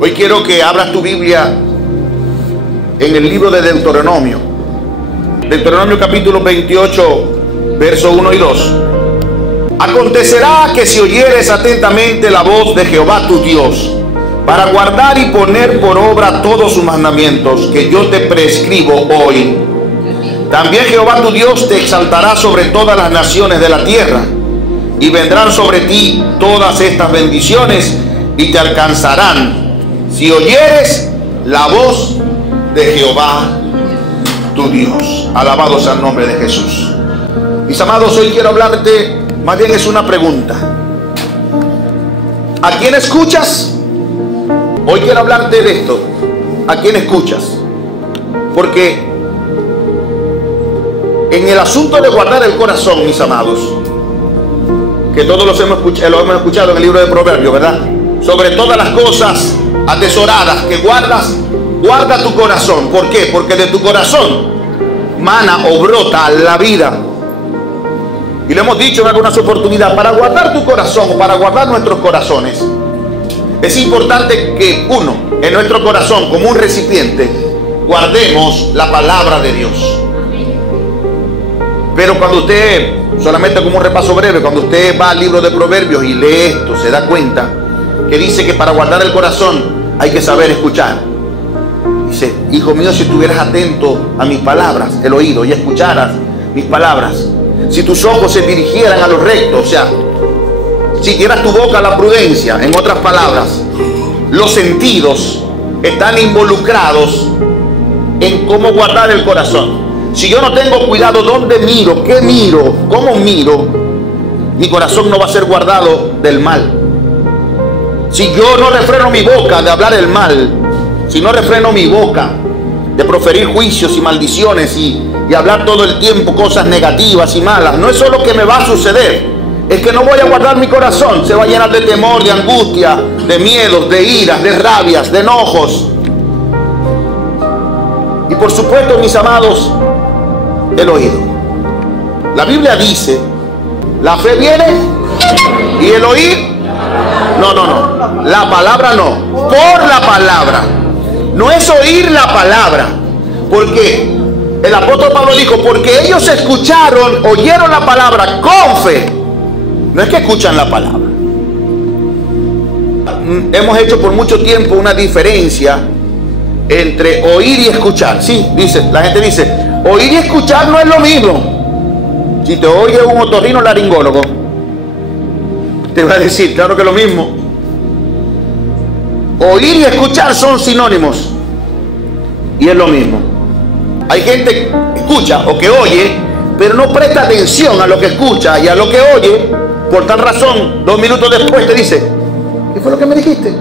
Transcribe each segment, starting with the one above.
Hoy quiero que abras tu Biblia en el libro de Deuteronomio. Deuteronomio capítulo 28, versos 1 y 2. Acontecerá que si oyeres atentamente la voz de Jehová tu Dios, para guardar y poner por obra todos sus mandamientos que yo te prescribo hoy, también Jehová tu Dios te exaltará sobre todas las naciones de la tierra, y vendrán sobre ti todas estas bendiciones y te alcanzarán si oyeres la voz de Jehová tu Dios. Alabado sea el nombre de Jesús. Mis amados, hoy quiero hablarte, más bien es una pregunta. ¿A quién escuchas? Hoy quiero hablarte de esto. ¿A quién escuchas? Porque en el asunto de guardar el corazón, mis amados, que todos lo hemos escuchado en el libro de Proverbios, ¿verdad? Sobre todas las cosas atesoradas que guardas, guarda tu corazón. ¿Por qué? Porque de tu corazón mana o brota la vida. Y lo hemos dicho en algunas oportunidades, para guardar tu corazón o para guardar nuestros corazones, es importante que uno, en nuestro corazón, como un recipiente, guardemos la palabra de Dios. Pero cuando usted, solamente como un repaso breve, cuando usted va al libro de Proverbios y lee esto, se da cuenta que dice que para guardar el corazón hay que saber escuchar. Dice: hijo mío, si estuvieras atento a mis palabras, el oído, y escucharas mis palabras, si tus ojos se dirigieran a lo recto, o sea, si dieras tu boca a la prudencia, en otras palabras, los sentidos están involucrados en cómo guardar el corazón. Si yo no tengo cuidado dónde miro, qué miro, cómo miro, mi corazón no va a ser guardado del mal. Si yo no refreno mi boca de hablar el mal, si no refreno mi boca de proferir juicios y maldiciones y hablar todo el tiempo cosas negativas y malas, no es solo que me va a suceder, es que no voy a guardar mi corazón. Se va a llenar de temor, de angustia, de miedos, de iras, de rabias, de enojos. Y por supuesto, mis amados, el oído. La Biblia dice: la fe viene y el oír. No, la palabra no, por la palabra. No es oír la palabra, porque el apóstol Pablo dijo: porque ellos escucharon, oyeron la palabra con fe. No es que escuchan la palabra. Hemos hecho por mucho tiempo una diferencia entre oír y escuchar. Sí, dice, la gente dice: oír y escuchar no es lo mismo. Si te oye un otorrinolaringólogo, te va a decir, claro que es lo mismo. Oír y escuchar son sinónimos y es lo mismo. Hay gente que escucha o que oye, pero no presta atención a lo que escucha y a lo que oye. Por tal razón, 2 minutos después te dice: ¿qué fue lo que me dijiste?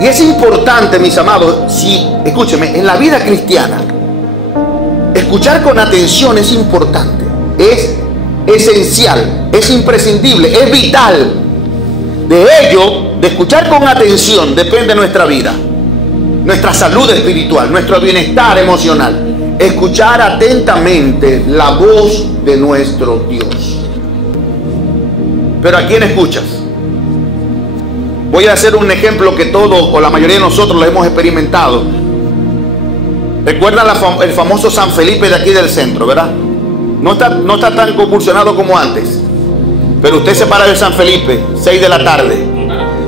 Y es importante, mis amados, escúcheme, en la vida cristiana, escuchar con atención es importante, es esencial, es imprescindible, es vital. De ello, de escuchar con atención, depende nuestra vida, nuestra salud espiritual, nuestro bienestar emocional. Escuchar atentamente la voz de nuestro Dios. Pero ¿a quién escuchas? Voy a hacer un ejemplo que todos o la mayoría de nosotros lo hemos experimentado. ¿Recuerdan el famoso San Felipe de aquí del centro, verdad? No está tan convulsionado como antes. Pero usted se para de San Felipe, 6 de la tarde,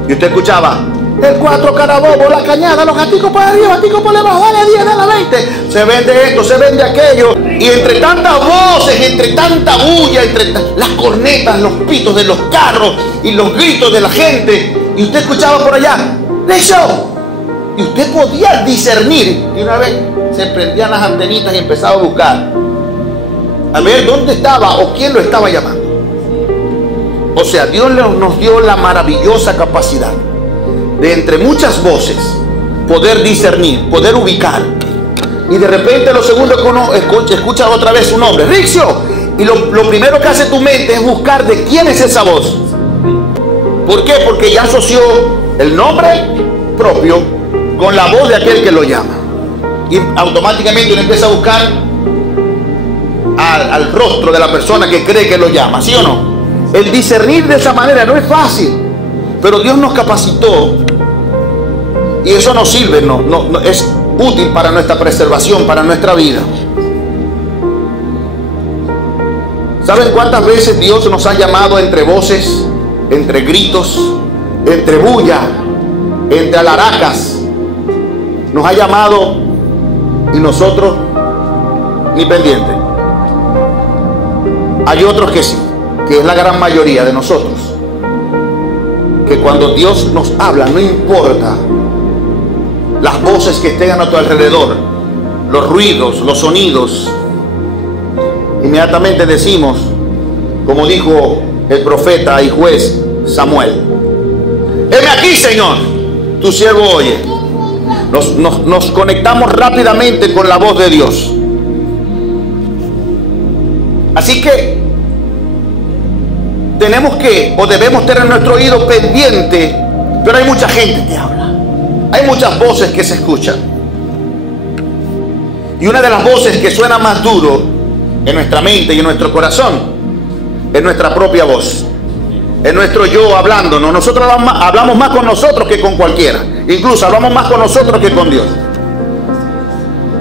y usted escuchaba: el 4 Carabobo, la Cañada, los gaticos por arriba, gaticos por debajo, dale 10, dale 20. Se vende esto, se vende aquello. Y entre tantas voces, entre tanta bulla, entre las cornetas, los pitos de los carros y los gritos de la gente, y usted escuchaba por allá: ¡Richo! Y usted podía discernir. Y una vez se prendían las antenitas y empezaba a buscar a ver dónde estaba o quién lo estaba llamando. O sea, Dios nos dio la maravillosa capacidad de, entre muchas voces, poder discernir, poder ubicar. Y de repente lo segundo que uno escucha otra vez su nombre: Rixio. Y lo primero que hace tu mente es buscar de quién es esa voz. ¿Por qué? Porque ya asoció el nombre propio con la voz de aquel que lo llama. Y automáticamente uno empieza a buscar al rostro de la persona que cree que lo llama, ¿sí o no? El discernir de esa manera no es fácil. Pero Dios nos capacitó y eso nos sirve, es útil para nuestra preservación, para nuestra vida. ¿Saben cuántas veces Dios nos ha llamado entre voces, entre gritos, entre bulla, entre alaracas? Nos ha llamado y nosotros ni pendiente. Hay otros que sí, que es la gran mayoría de nosotros, que cuando Dios nos habla, no importa las voces que estén a nuestro alrededor, los ruidos, los sonidos, inmediatamente decimos, como dijo el profeta y juez Samuel: heme aquí, Señor, tu siervo oye. Nos conectamos rápidamente con la voz de Dios. Así que tenemos que, o debemos tener nuestro oído pendiente. Pero hay mucha gente que habla, hay muchas voces que se escuchan, y una de las voces que suena más duro en nuestra mente y en nuestro corazón es nuestra propia voz, es nuestro yo hablándonos. Nosotros hablamos más con nosotros que con cualquiera, incluso hablamos más con nosotros que con Dios.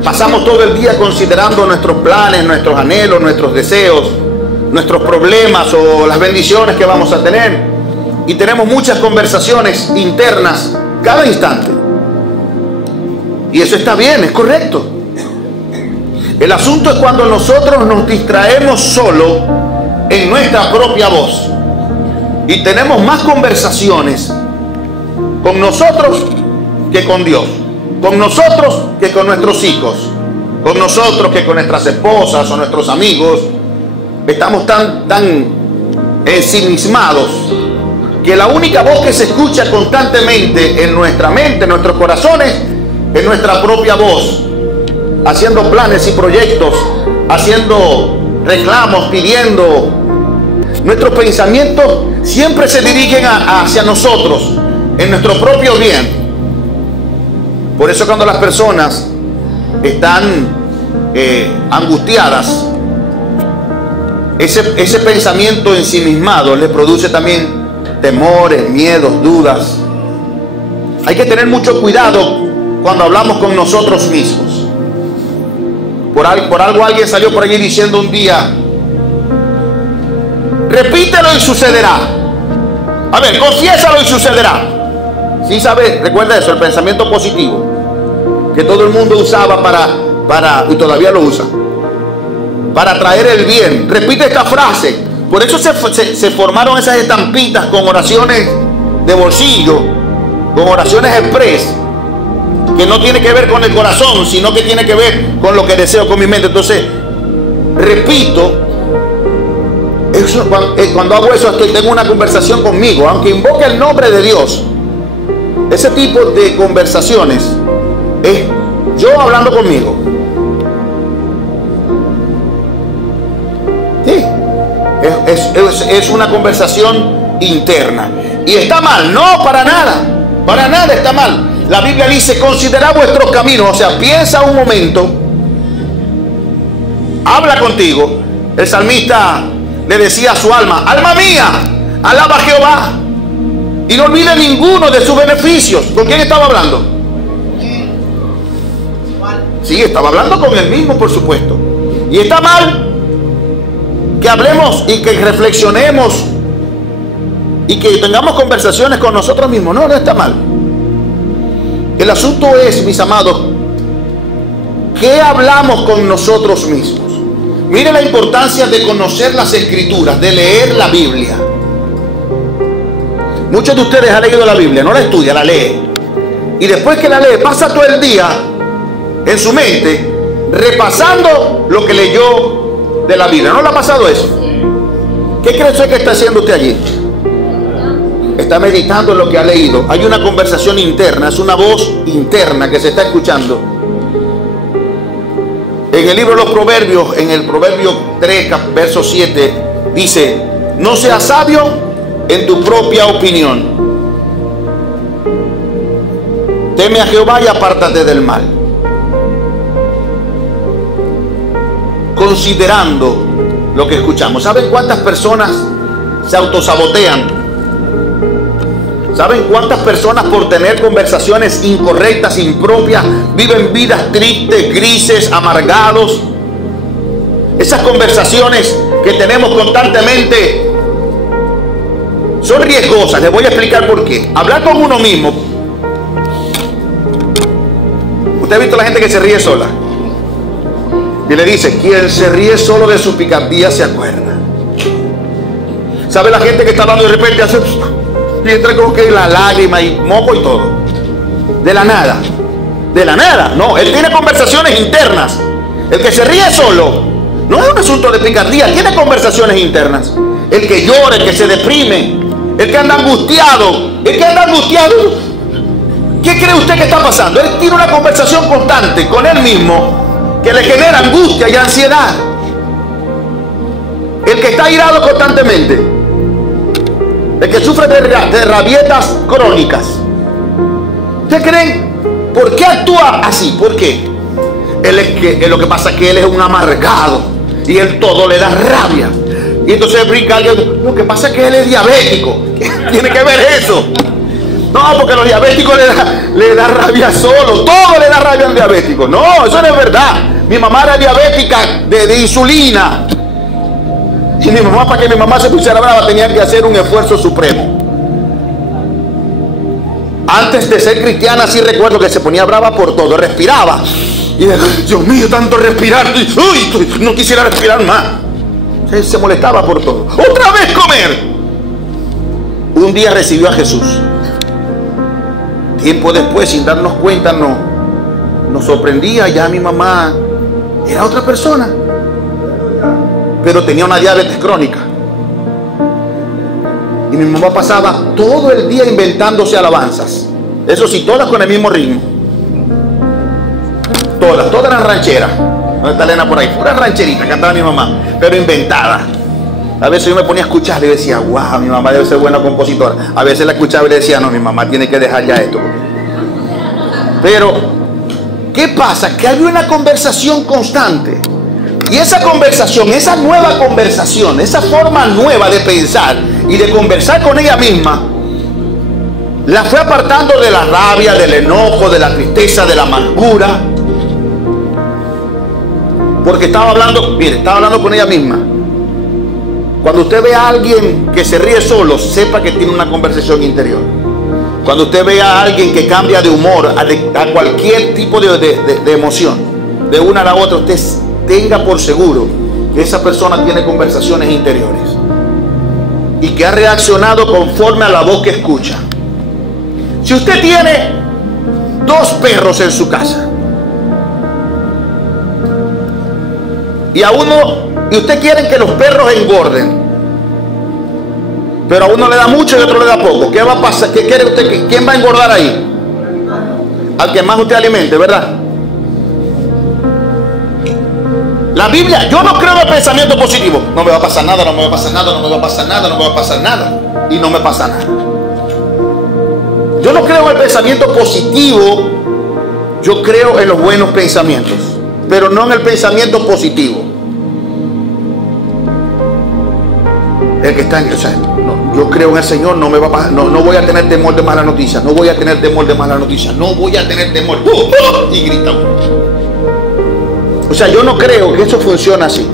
Pasamos todo el día considerando nuestros planes, nuestros anhelos, nuestros deseos, nuestros problemas o las bendiciones que vamos a tener, y tenemos muchas conversaciones internas cada instante, y eso está bien, es correcto. El asunto es cuando nosotros nos distraemos solo en nuestra propia voz y tenemos más conversaciones con nosotros que con Dios, con nosotros que con nuestros hijos, con nosotros que con nuestras esposas o nuestros amigos. Estamos tan ensimismados que la única voz que se escucha constantemente en nuestra mente, en nuestros corazones, es nuestra propia voz, haciendo planes y proyectos, haciendo reclamos, pidiendo. Nuestros pensamientos siempre se dirigen hacia nosotros, en nuestro propio bien. Por eso cuando las personas están angustiadas, ese pensamiento ensimismado les produce también temores, miedos, dudas. Hay que tener mucho cuidado cuando hablamos con nosotros mismos. Por algo alguien salió por allí diciendo un día: repítelo y sucederá. A ver, confiésalo y sucederá. Sí, sabes, recuerda eso, el pensamiento positivo que todo el mundo usaba para y todavía lo usa, para traer el bien. Repite esta frase. Por eso se formaron esas estampitas con oraciones de bolsillo, con oraciones express, que no tiene que ver con el corazón, sino que tiene que ver con lo que deseo con mi mente. Entonces, repito, eso, cuando hago eso, tengo una conversación conmigo, aunque invoque el nombre de Dios. Ese tipo de conversaciones es yo hablando conmigo. Sí, es una conversación interna. ¿Y está mal? No, para nada está mal. La Biblia dice: considerad vuestros caminos. O sea, piensa un momento, habla contigo. El salmista le decía a su alma: alma mía, alaba a Jehová, y no olvide ninguno de sus beneficios. ¿Con quién estaba hablando? Sí, estaba hablando con él mismo, por supuesto. Y está mal que hablemos y que reflexionemos y que tengamos conversaciones con nosotros mismos. No está mal. El asunto es, mis amados, ¿qué hablamos con nosotros mismos? Mire la importancia de conocer las Escrituras, de leer la Biblia. Muchos de ustedes han leído la Biblia, no la estudia, la lee. Y después que la lee, pasa todo el día en su mente repasando lo que leyó de la Biblia. ¿No le ha pasado eso? ¿Qué cree usted que está haciendo usted allí? Está meditando en lo que ha leído. Hay una conversación interna, es una voz interna que se está escuchando. En el libro de los Proverbios, en el Proverbio 3, verso 7, dice: no seas sabio en tu propia opinión. Teme a Jehová y apártate del mal. Considerando lo que escuchamos. ¿Saben cuántas personas se autosabotean? ¿Saben cuántas personas por tener conversaciones incorrectas, impropias, viven vidas tristes, grises, amargados? Esas conversaciones que tenemos constantemente son riesgosas. Les voy a explicar por qué. Hablar con uno mismo. ¿Usted ha visto a la gente que se ríe sola? Y le dice, quien se ríe solo de su picardía se acuerda. ¿Sabe la gente que está hablando de repente hace... y entra como que la lágrima y moco y todo? De la nada. De la nada. No, él tiene conversaciones internas. El que se ríe solo no es un asunto de picardía, tiene conversaciones internas. El que llora, el que se deprime, el que anda angustiado, ¿qué cree usted que está pasando? Él tiene una conversación constante con él mismo que le genera angustia y ansiedad. El que está irado constantemente, el que sufre de rabietas crónicas. ¿Ustedes creen por qué actúa así? ¿Por qué? Lo que pasa es que él es un amargado y él todo le da rabia. Y entonces brinca alguien, lo que pasa es que él es diabético. ¿Qué tiene que ver eso? No, porque a los diabéticos le da rabia solo. Todo le da rabia al diabético. No, eso no es verdad. Mi mamá era diabética de insulina. Y mi mamá, para que mi mamá se pusiera brava, tenía que hacer un esfuerzo supremo. Antes de ser cristiana, sí recuerdo que se ponía brava por todo. Respiraba. Y Dios mío, tanto respirar. Uy, no quisiera respirar más. Se molestaba por todo. ¡Otra vez comer! Un día recibió a Jesús. Tiempo después, sin darnos cuenta, nos sorprendía. Ya mi mamá era otra persona, pero tenía una diabetes crónica. Y mi mamá pasaba todo el día inventándose alabanzas. Eso sí, todas con el mismo ritmo. Todas eran rancheras. ¿Dónde está Elena por ahí? Pura rancherita cantaba mi mamá, pero inventada. A veces yo me ponía a escuchar y decía, wow, mi mamá debe ser buena compositora. A veces la escuchaba y le decía, no, mi mamá tiene que dejar ya esto. Pero, ¿qué pasa? Que había una conversación constante. Y esa conversación, esa nueva conversación, esa forma nueva de pensar y de conversar con ella misma, la fue apartando de la rabia, del enojo, de la tristeza, de la amargura. Porque estaba hablando con ella misma. Cuando usted ve a alguien que se ríe solo, sepa que tiene una conversación interior. Cuando usted ve a alguien que cambia de humor a cualquier tipo de emoción, de una a la otra, usted tenga por seguro que esa persona tiene conversaciones interiores y que ha reaccionado conforme a la voz que escucha. Si usted tiene 2 perros en su casa y usted quiere que los perros engorden, pero a uno le da mucho y a otro le da poco, ¿qué va a pasar? ¿Qué quiere usted? ¿Quién va a engordar ahí? Al que más usted alimente, ¿verdad? La Biblia, yo no creo en el pensamiento positivo. No me va a pasar nada, no me va a pasar nada, no me va a pasar nada, no me va a pasar nada. Y no me pasa nada. Yo no creo en el pensamiento positivo. Yo creo en los buenos pensamientos, pero no en el pensamiento positivo. El que está en, o sea, no, yo creo en el Señor, no me va a pasar, no voy a tener temor de mala noticia, no voy a tener temor de mala noticia, no voy a tener temor. Y grita. O sea, yo no creo que eso funcione así.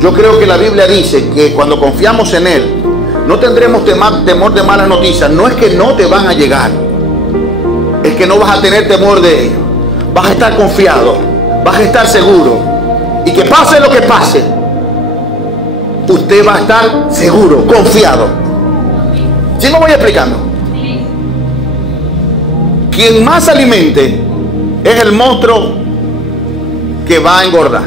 Yo creo que la Biblia dice que cuando confiamos en Él, no tendremos temor de malas noticias. No es que no te van a llegar, es que no vas a tener temor de ellos. Vas a estar confiado, vas a estar seguro. Y que pase lo que pase, usted va a estar seguro, confiado. ¿Sí me voy explicando? Quien más alimente es el monstruo que va a engordar.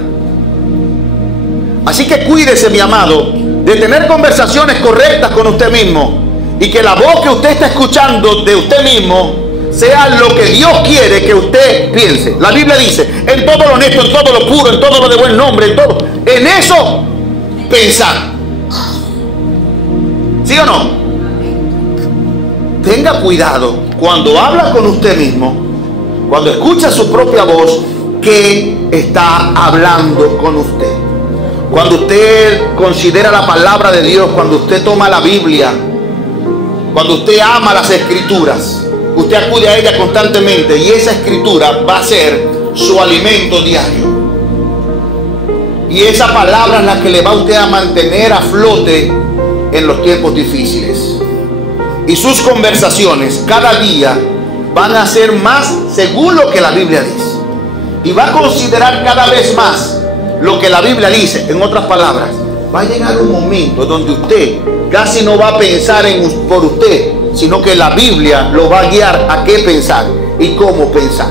Así que cuídese, mi amado, de tener conversaciones correctas con usted mismo y que la voz que usted está escuchando de usted mismo sea lo que Dios quiere que usted piense. La Biblia dice, en todo lo honesto, en todo lo puro, en todo lo de buen nombre, en todo, en eso pensar. ¿Sí o no? Tenga cuidado cuando habla con usted mismo, cuando escucha su propia voz, que está hablando con usted. Cuando usted considera la palabra de Dios, cuando usted toma la Biblia Cuando usted ama las escrituras, usted acude a ella constantemente y esa escritura va a ser su alimento diario. Y esa palabra es la que le va a usted a mantener a flote en los tiempos difíciles. Y sus conversaciones cada día van a ser más según lo que la Biblia dice. Y va a considerar cada vez más lo que la Biblia dice. En otras palabras, va a llegar un momento donde usted casi no va a pensar por usted, sino que la Biblia lo va a guiar a qué pensar y cómo pensar.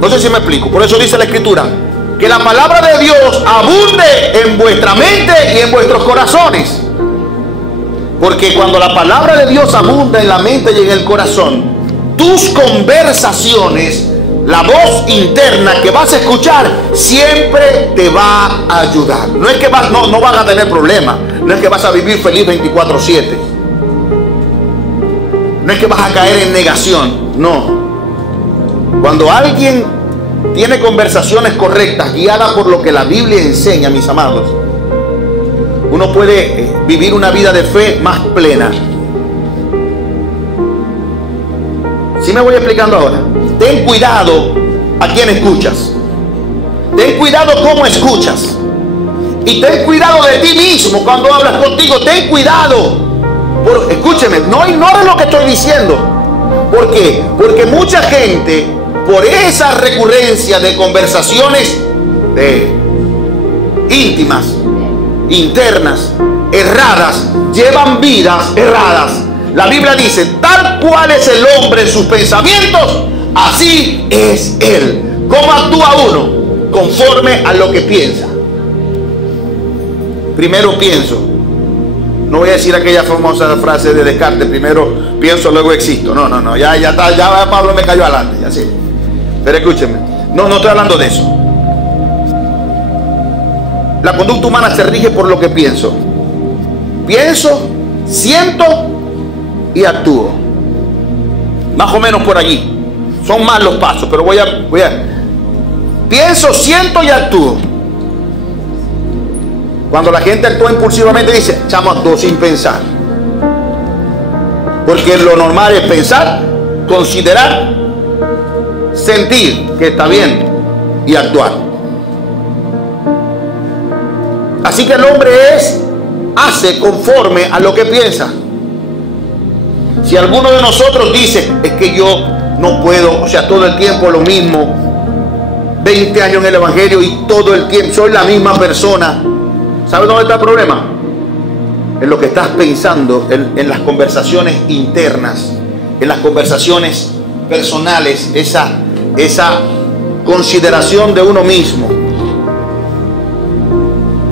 No sé si me explico. Por eso dice la Escritura que la palabra de Dios abunde en vuestra mente y en vuestros corazones. Porque cuando la palabra de Dios abunda en la mente y en el corazón, tus conversaciones, la voz interna que vas a escuchar, siempre te va a ayudar. No es que no vas a tener problemas. No es que vas a vivir feliz 24/7. No es que vas a caer en negación. No. Cuando alguien tiene conversaciones correctas, guiadas por lo que la Biblia enseña, mis amados, uno puede vivir una vida de fe más plena. ¿Sí me voy explicando ahora? Ten cuidado a quién escuchas. Ten cuidado cómo escuchas. Y ten cuidado de ti mismo cuando hablas contigo. Ten cuidado. Escúcheme, no ignores lo que estoy diciendo. ¿Por qué? Porque mucha gente, por esa recurrencia de conversaciones íntimas, internas, erradas, llevan vidas erradas. La Biblia dice, tal cual es el hombre en sus pensamientos, así es él. ¿Cómo actúa uno? Conforme a lo que piensa. Primero pienso. No voy a decir aquella famosa frase de Descartes, primero pienso, luego existo. No, ya está, ya Pablo me cayó adelante, ya sí. Pero escúchenme, no estoy hablando de eso. La conducta humana se rige por lo que pienso. Pienso, siento y actúo. Más o menos por allí. Son más los pasos, pero voy a pienso, siento y actúo. Cuando la gente actúa impulsivamente, dice, chamo, actuó sin pensar. Porque lo normal es pensar, considerar, sentir que está bien y actuar. Así que el hombre hace conforme a lo que piensa. Si alguno de nosotros dice, es que yo no puedo, o sea, todo el tiempo lo mismo, 20 años en el evangelio y todo el tiempo soy la misma persona, ¿sabes dónde está el problema? En lo que estás pensando, en las conversaciones internas, en las conversaciones personales, esa consideración de uno mismo.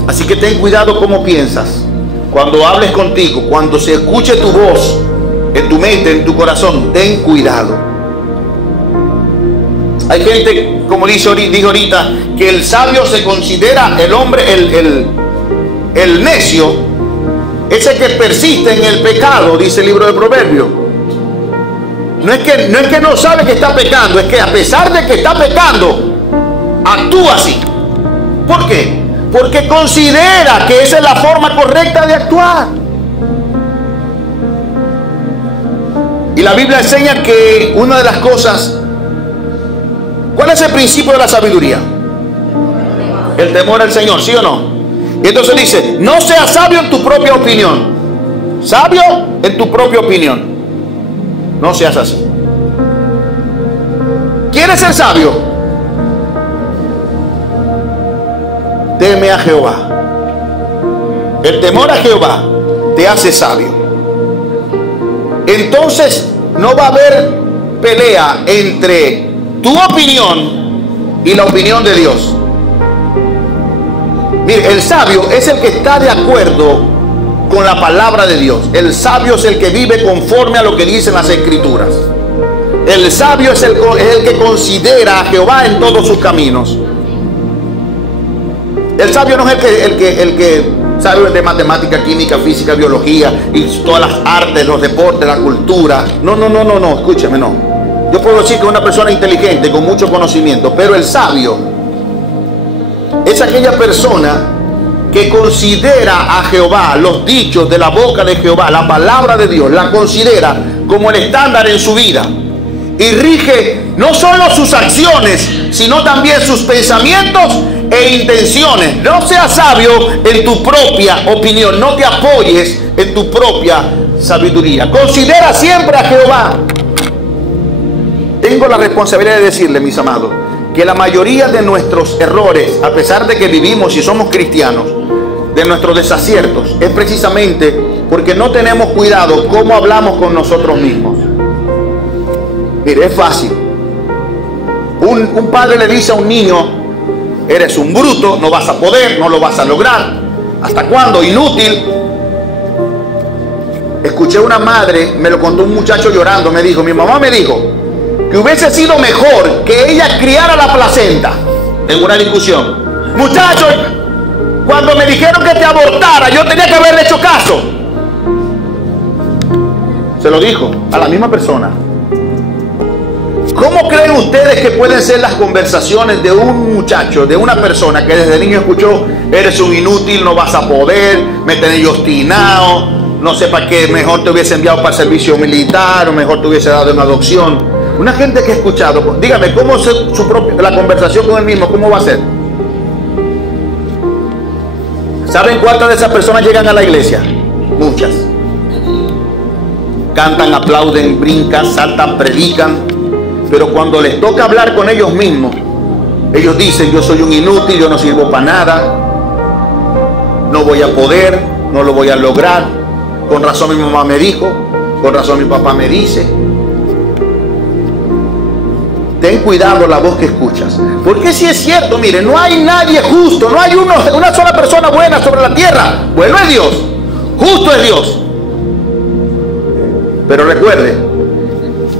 Así que ten cuidado cómo piensas. Cuando hables contigo, cuando se escuche tu voz en tu mente, en tu corazón, ten cuidado. Hay gente, como dijo ahorita, que el sabio se considera el hombre, el necio, ese que persiste en el pecado, dice el libro de Proverbios. No es que no sabe que está pecando, es que a pesar de que está pecando, actúa así. ¿Por qué? Porque considera que esa es la forma correcta de actuar. Y la Biblia enseña que una de las cosas, ¿cuál es el principio de la sabiduría? El temor al Señor, ¿sí o no? Y entonces dice, no seas sabio en tu propia opinión. Sabio en tu propia opinión. No seas así. ¿Quieres ser sabio? Teme a Jehová. El temor a Jehová te hace sabio. Entonces no va a haber pelea entre tu opinión y la opinión de Dios. Mire, el sabio es el que está de acuerdo con la palabra de Dios. El sabio es el que vive conforme a lo que dicen las Escrituras. El sabio es el que considera a Jehová en todos sus caminos. El sabio no es el que sabe de matemática, química, física, biología y todas las artes, los deportes, la cultura. No, escúcheme, no. Yo puedo decir que es una persona inteligente, con mucho conocimiento, pero el sabio es aquella persona que considera a Jehová, los dichos de la boca de Jehová, la palabra de Dios, la considera como el estándar en su vida y rige no solo sus acciones, sino también sus pensamientos e intenciones. No seas sabio en tu propia opinión, no te apoyes en tu propia sabiduría. Considera siempre a Jehová. Tengo la responsabilidad de decirle, mis amados, que la mayoría de nuestros errores, a pesar de que vivimos y somos cristianos, de nuestros desaciertos, es precisamente porque no tenemos cuidado cómo hablamos con nosotros mismos. Mire, es fácil. Un padre le dice a un niño: eres un bruto, no vas a poder, no lo vas a lograr. ¿Hasta cuándo? Inútil. Escuché una madre, me lo contó un muchacho llorando, me dijo, mi mamá me dijo que hubiese sido mejor que ella criara la placenta. En una discusión: muchacho, cuando me dijeron que te abortara, yo tenía que haberle hecho caso. Se lo dijo a la misma persona. ¿Cómo creen ustedes que pueden ser las conversaciones de un muchacho, de una persona que desde niño escuchó: eres un inútil, no vas a poder, me tenés obstinado, no sé para qué, mejor te hubiese enviado para el servicio militar, o mejor te hubiese dado en adopción? Una gente que ha escuchado, dígame, ¿cómo la conversación con él mismo, cómo va a ser? ¿Saben cuántas de esas personas llegan a la iglesia? Muchas. Cantan, aplauden, brincan, saltan, predican. Pero cuando les toca hablar con ellos mismos, ellos dicen: yo soy un inútil, yo no sirvo para nada, no voy a poder, no lo voy a lograr, con razón mi mamá me dijo, con razón mi papá me dice. Ten cuidado la voz que escuchas, porque si es cierto, mire, no hay nadie justo, no hay una sola persona buena sobre la tierra. Bueno es Dios, justo es Dios, pero recuerde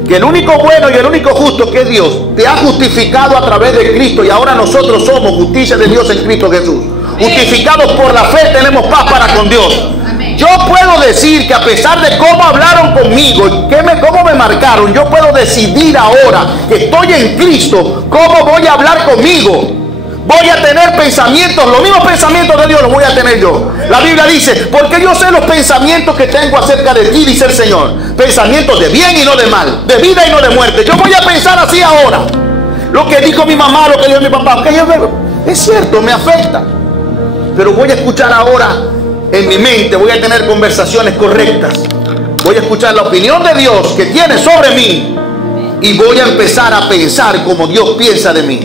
que el único bueno y el único justo, que es Dios, te ha justificado a través de Cristo, y ahora nosotros somos justicia de Dios en Cristo Jesús. Justificados por la fe tenemos paz para con Dios. Yo puedo decir que a pesar de cómo hablaron conmigo y cómo me marcaron, yo puedo decidir ahora que estoy en Cristo, cómo voy a hablar conmigo. Voy a tener pensamientos, los mismos pensamientos de Dios los voy a tener yo. La Biblia dice: porque yo sé los pensamientos que tengo acerca de ti, dice el Señor, pensamientos de bien y no de mal, de vida y no de muerte. Yo voy a pensar así ahora. Lo que dijo mi mamá, lo que dijo mi papá, que es cierto, me afecta, pero voy a escuchar ahora en mi mente, voy a tener conversaciones correctas, voy a escuchar la opinión de Dios que tiene sobre mí, y voy a empezar a pensar como Dios piensa de mí.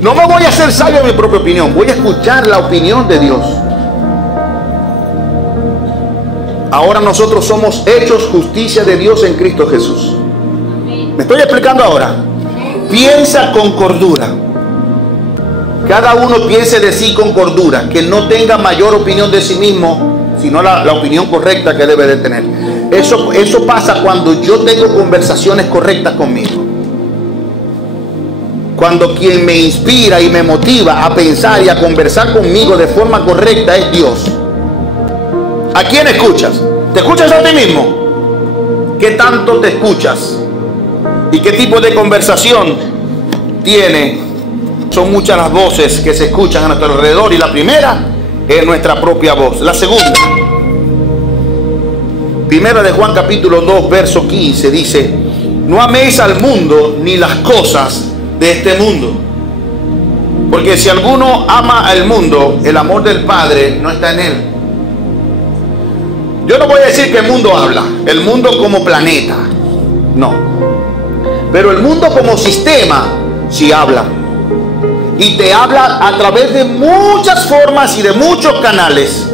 No me voy a hacer sabio en mi propia opinión, voy a escuchar la opinión de Dios. Ahora nosotros somos hechos justicia de Dios en Cristo Jesús. ¿Me estoy explicando ahora? Piensa con cordura. Cada uno piense de sí con cordura, que no tenga mayor opinión de sí mismo, sino la opinión correcta que debe de tener. Eso pasa cuando yo tengo conversaciones correctas conmigo. Cuando quien me inspira y me motiva a pensar y a conversar conmigo de forma correcta es Dios. ¿A quién escuchas? ¿Te escuchas a ti mismo? ¿Qué tanto te escuchas? ¿Y qué tipo de conversación tiene? Son muchas las voces que se escuchan a nuestro alrededor, y la primera es nuestra propia voz. La segunda, primera de Juan capítulo 2 verso 15, dice: no améis al mundo ni las cosas de este mundo, porque si alguno ama al mundo, el amor del Padre no está en él. Yo no voy a decir que el mundo habla, el mundo como planeta, no, pero el mundo como sistema sí habla, y te habla a través de muchas formas y de muchos canales.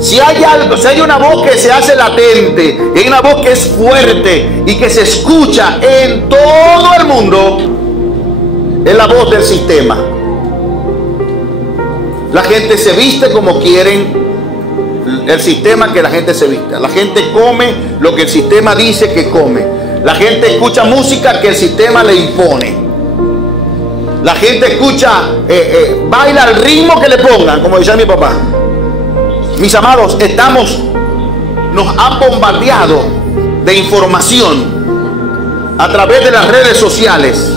Si hay algo, si hay una voz que se hace latente, y hay una voz que es fuerte y que se escucha en todo el mundo, es la voz del sistema. La gente se viste como quieren, el sistema que la gente se vista. La gente come lo que el sistema dice que come. La gente escucha música que el sistema le impone. La gente escucha, baila al ritmo que le pongan, como decía mi papá. Mis amados, nos han bombardeado de información a través de las redes sociales.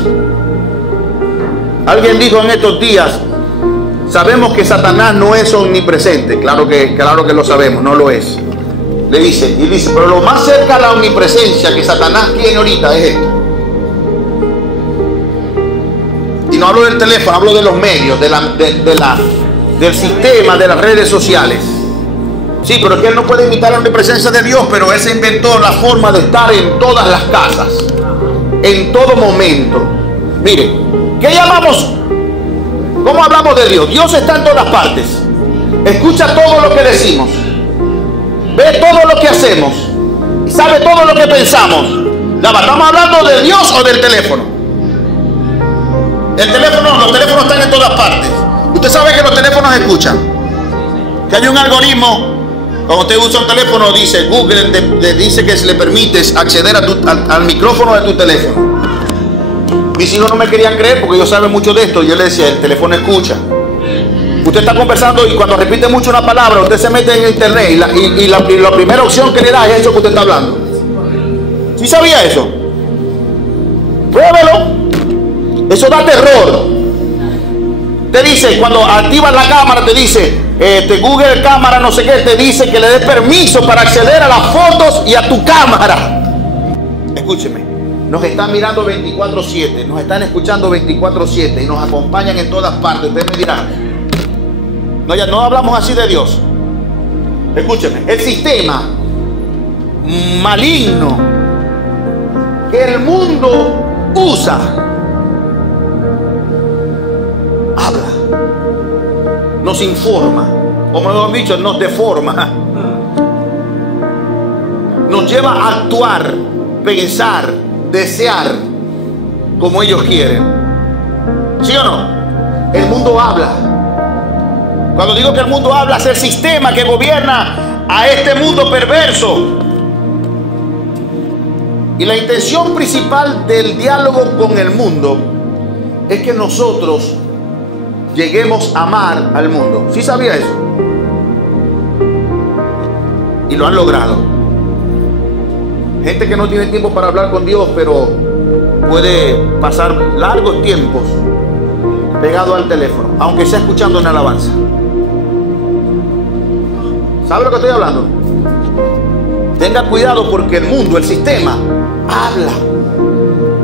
Alguien dijo en estos días Sabemos que Satanás no es omnipresente. Claro que lo sabemos, no lo es. Le dice, pero lo más cerca a la omnipresencia que Satanás tiene ahorita es esto. Y no hablo del teléfono, hablo de los medios, del sistema, de las redes sociales. Sí, pero es que él no puede imitar la omnipresencia de Dios, pero él se inventó la forma de estar en todas las casas, en todo momento. Mire, ¿qué llamamos? ¿Cómo hablamos de Dios? Dios está en todas partes. Escucha todo lo que decimos, ve todo lo que hacemos y sabe todo lo que pensamos. ¿Estamos hablando de Dios o del teléfono? El teléfono, los teléfonos están en todas partes. Usted sabe que los teléfonos escuchan, que hay un algoritmo. Cuando usted usa un teléfono, dice Google, te dice que le permites acceder al micrófono de tu teléfono. Mis hijos no me querían creer porque ellos saben mucho de esto. Yo les decía, el teléfono escucha. Usted está conversando y cuando repite mucho una palabra, usted se mete en internet y la primera opción que le da es eso que usted está hablando. ¿Sí sabía eso? Pruébelo. Eso da terror. Te dice, cuando activas la cámara, te dice, Google cámara, no sé qué, te dice que le des permiso para acceder a las fotos y a tu cámara. Escúcheme, nos están mirando 24/7, nos están escuchando 24/7 y nos acompañan en todas partes. Ustedes me dirán, no, ya no hablamos así de Dios. Escúcheme, el sistema maligno que el mundo usa, habla, nos informa, como hemos dicho, nos deforma, nos lleva a actuar, pensar, desear como ellos quieren. ¿Sí o no? El mundo habla. Cuando digo que el mundo habla, es el sistema que gobierna a este mundo perverso. Y la intención principal del diálogo con el mundo es que nosotros lleguemos a amar al mundo. ¿Sí sabía eso? Y lo han logrado. Gente que no tiene tiempo para hablar con Dios, pero puede pasar largos tiempos pegado al teléfono, aunque sea escuchando una alabanza. ¿Sabe lo que estoy hablando? Tenga cuidado porque el mundo, el sistema, habla,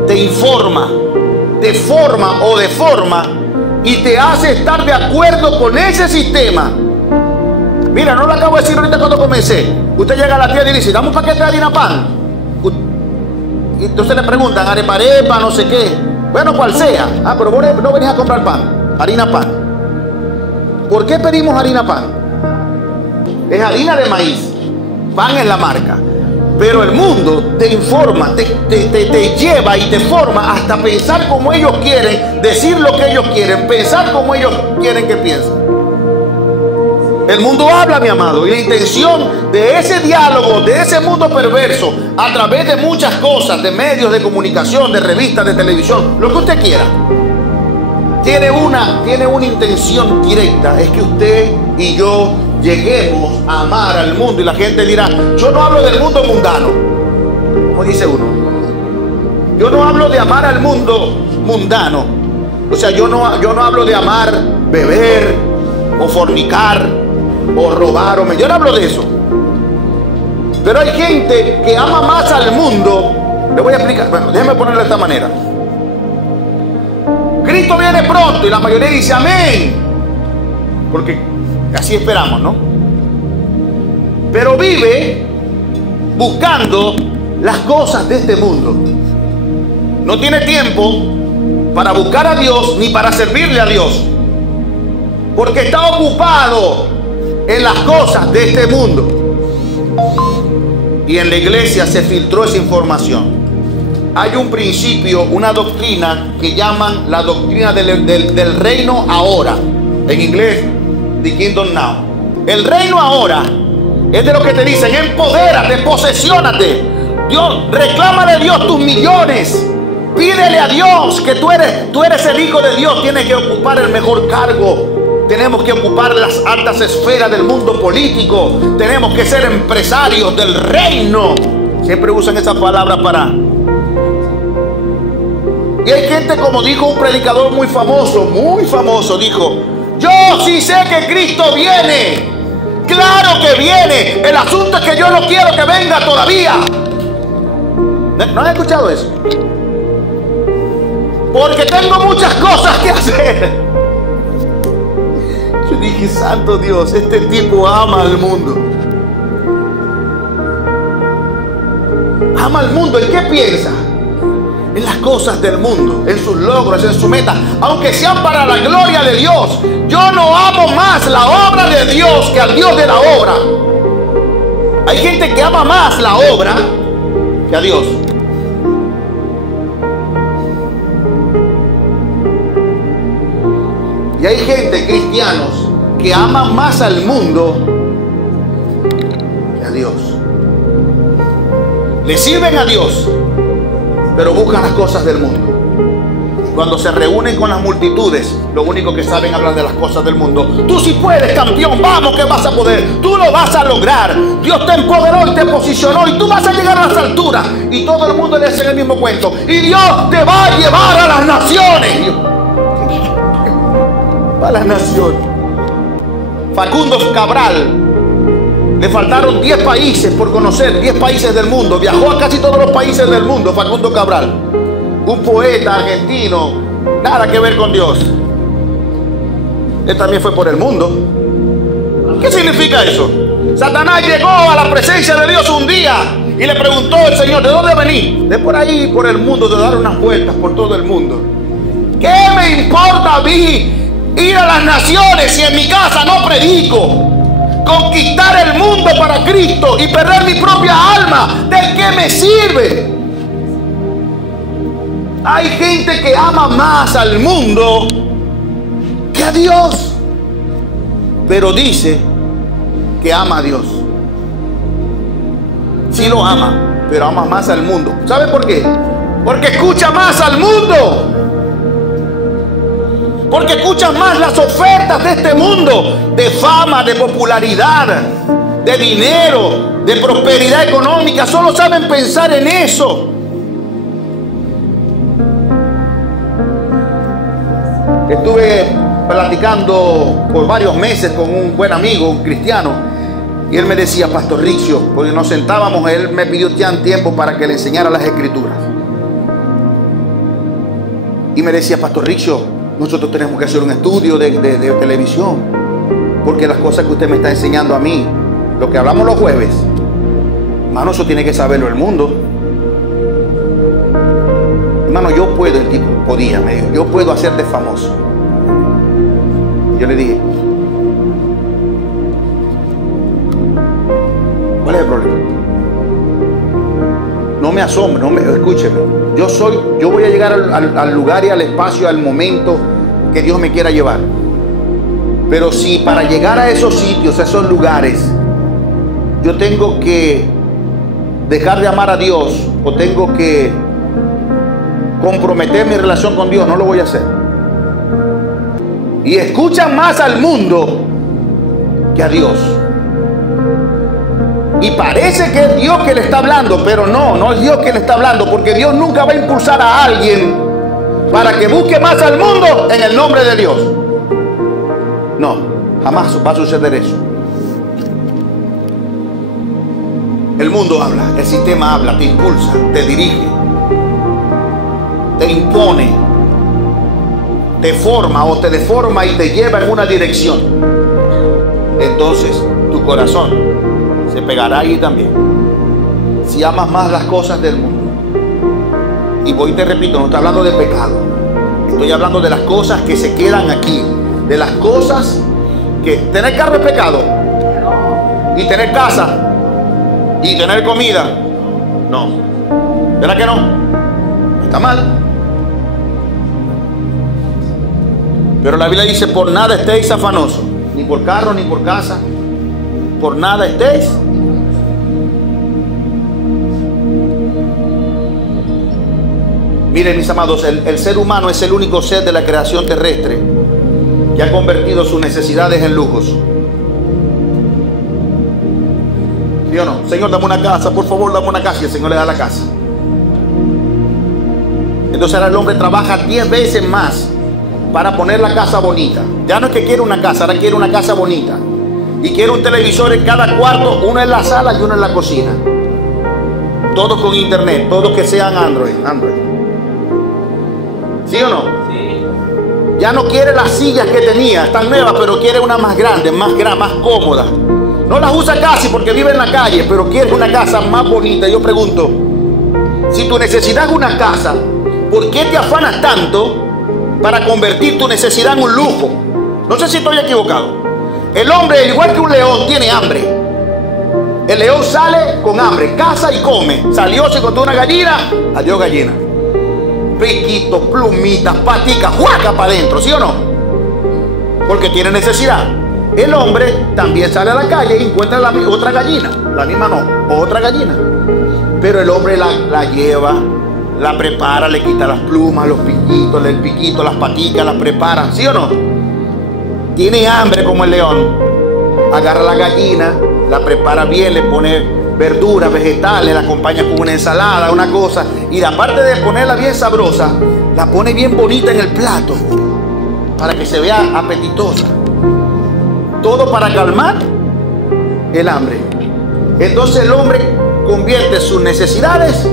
te informa, te forma o deforma y te hace estar de acuerdo con ese sistema. Mira, no lo acabo de decir ahorita cuando comencé. Usted llega a la tienda y dice, dame un paquete de harina pan. Y entonces le preguntan, arepa, no sé qué. Bueno, cual sea. Ah, pero vos no venís a comprar pan, harina pan. ¿Por qué pedimos harina pan? Es harina de maíz, pan es la marca. Pero el mundo te informa, te lleva y te forma hasta pensar como ellos quieren, decir lo que ellos quieren, pensar como ellos quieren que piensen. El mundo habla, mi amado, y la intención de ese diálogo, de ese mundo perverso, a través de muchas cosas, de medios de comunicación, de revistas, de televisión, lo que usted quiera, tiene una intención directa, es que usted y yo lleguemos a amar al mundo. Y la gente dirá, yo no hablo del mundo mundano, como dice uno. Yo no hablo de amar al mundo mundano. O sea, yo no hablo de amar, beber, o fornicar, o robar, yo no hablo de eso. Pero hay gente que ama más al mundo. Le voy a explicar, bueno, déjeme ponerlo de esta manera. Cristo viene pronto y la mayoría dice amén, porque así esperamos, ¿no? Pero vive buscando las cosas de este mundo. No tiene tiempo para buscar a Dios ni para servirle a Dios, porque está ocupado en las cosas de este mundo. Y en la iglesia se filtró esa información. Hay un principio, una doctrina que llaman la doctrina del reino ahora. En inglés, the kingdom now. El reino ahora es de lo que te dicen, empodérate, posesiónate. Dios, reclámale a Dios tus millones. Pídele a Dios que tú eres el hijo de Dios. Tienes que ocupar el mejor cargo. Tenemos que ocupar las altas esferas del mundo político. Tenemos que ser empresarios del reino. Siempre usan esa palabra para... Y hay gente, como dijo un predicador muy famoso, dijo, Yo sí sé que Cristo viene. Claro que viene. El asunto es que yo no quiero que venga todavía. ¿No has escuchado eso? Porque tengo muchas cosas que hacer. Yo dije, santo Dios, este tipo ama al mundo. Ama al mundo. ¿En qué piensa? En las cosas del mundo, en sus logros, en su meta, aunque sean para la gloria de Dios. Yo no amo más la obra de Dios que al Dios de la obra. Hay gente que ama más la obra que a Dios. Y hay gente, cristianos, que aman más al mundo que a Dios. Le sirven a Dios, pero buscan las cosas del mundo. Cuando se reúnen con las multitudes, lo único que saben hablar de las cosas del mundo. Tú sí puedes, campeón, vamos que vas a poder. Tú lo vas a lograr. Dios te empoderó y te posicionó y tú vas a llegar a las alturas. Y todo el mundo le hace el mismo cuento. Y Dios te va a llevar a las naciones. A las naciones. Facundo Cabral, le faltaron 10 países por conocer, 10 países del mundo. Viajó a casi todos los países del mundo, Facundo Cabral. Un poeta argentino, nada que ver con Dios. Él también fue por el mundo. ¿Qué significa eso? Satanás llegó a la presencia de Dios un día y le preguntó al Señor, ¿de dónde venís? De por ahí, por el mundo, de dar unas vueltas por todo el mundo. ¿Qué me importa a mí ir a las naciones si en mi casa no predico? Conquistar el mundo para Cristo y perder mi propia alma, ¿de qué me sirve? Hay gente que ama más al mundo que a Dios, pero dice que ama a Dios. Sí lo ama, pero ama más al mundo. ¿Sabe por qué? Porque escucha más al mundo. Porque escuchan más las ofertas de este mundo, de fama, de popularidad, de dinero, de prosperidad económica. Solo saben pensar en eso. Estuve platicando por varios meses con un buen amigo, un cristiano, y él me decía, Pastor Riccio, porque nos sentábamos, él me pidió tiempo para que le enseñara las escrituras. Y me decía, Pastor Riccio, nosotros tenemos que hacer un estudio de televisión, porque las cosas que usted me está enseñando a mí, lo que hablamos los jueves, hermano, eso tiene que saberlo el mundo. Hermano, yo puedo, el tipo podía, me dijo, yo puedo hacerte famoso. Yo le dije, ¿cuál es el problema? No me asombre, escúcheme. Yo voy a llegar al lugar y al espacio, al momento que Dios me quiera llevar. Pero si para llegar a esos sitios, a esos lugares, yo tengo que dejar de amar a Dios o tengo que comprometer mi relación con Dios, no lo voy a hacer. Y escuchan más al mundo que a Dios. Y parece que es Dios que le está hablando, pero no es Dios que le está hablando, porque Dios nunca va a impulsar a alguien para que busque más al mundo en el nombre de Dios. No, jamás va a suceder eso. El mundo habla, el sistema habla, te impulsa, te dirige, te impone, te forma o te deforma y te lleva en una dirección. Entonces tu corazón se pegará ahí también. Si amas más las cosas del mundo. Y voy y te repito, no estoy hablando de pecado. Estoy hablando de las cosas que se quedan aquí. De las cosas que... Tener carro es pecado. Y tener casa. Y tener comida. No. ¿Verdad que no? Está mal. Pero la Biblia dice, por nada estéis afanosos. Ni por carro, ni por casa. Por nada estéis. Miren, mis amados, el ser humano es el único ser de la creación terrestre que ha convertido sus necesidades en lujos. ¿Sí o no? Señor, dame una casa, por favor, dame una casa. Y el Señor le da la casa. Entonces ahora el hombre trabaja 10 veces más para poner la casa bonita. Ya no es que quiere una casa, ahora quiere una casa bonita. Y quiere un televisor en cada cuarto, uno en la sala y uno en la cocina. Todos con internet, todos que sean Android. ¿Sí o no? Sí. Ya no quiere las sillas que tenía, están nuevas, pero quiere una más grande, más cómoda. No las usa casi porque vive en la calle, pero quiere una casa más bonita. Yo pregunto, si tu necesidad es una casa, ¿por qué te afanas tanto para convertir tu necesidad en un lujo? No sé si estoy equivocado. El hombre, igual que un león, tiene hambre. El león sale con hambre, caza y come. Salió, se encontró una gallina, adiós gallina. Piquitos, plumitas, paticas, juaca para adentro, ¿sí o no? Porque tiene necesidad. El hombre también sale a la calle y encuentra otra gallina. La misma no, otra gallina. Pero el hombre la lleva, la prepara, le quita las plumas, los piquitos, el piquito, las paticas, las prepara, ¿sí o no? Tiene hambre como el león. Agarra la gallina, la prepara bien, le pone verduras, vegetales, la acompaña con una ensalada, una cosa. Y aparte de ponerla bien sabrosa, la pone bien bonita en el plato para que se vea apetitosa. Todo para calmar el hambre. Entonces el hombre convierte sus necesidades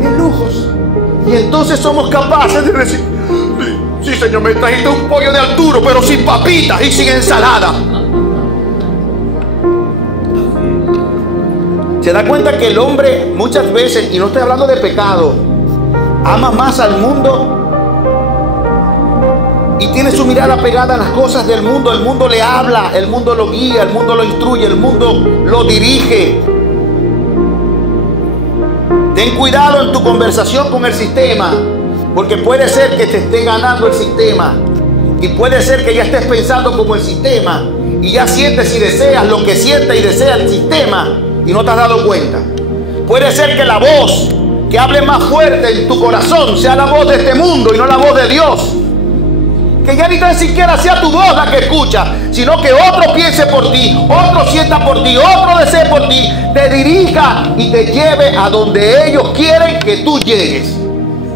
en lujos. Y entonces somos capaces de decir: sí, Señor, me trajiste un pollo de Arturo, pero sin papitas y sin ensalada. Se da cuenta que el hombre muchas veces, y no estoy hablando de pecado, ama más al mundo y tiene su mirada pegada a las cosas del mundo. El mundo le habla, el mundo lo guía, el mundo lo instruye, el mundo lo dirige. Ten cuidado en tu conversación con el sistema, porque puede ser que te esté ganando el sistema, y puede ser que ya estés pensando como el sistema y ya sientes y deseas lo que siente y desea el sistema y no te has dado cuenta. Puede ser que la voz que hable más fuerte en tu corazón sea la voz de este mundo y no la voz de Dios. Que ya ni tan siquiera sea tu voz la que escucha, sino que otro piense por ti, otro sienta por ti, otro desee por ti, te dirija y te lleve a donde ellos quieren que tú llegues.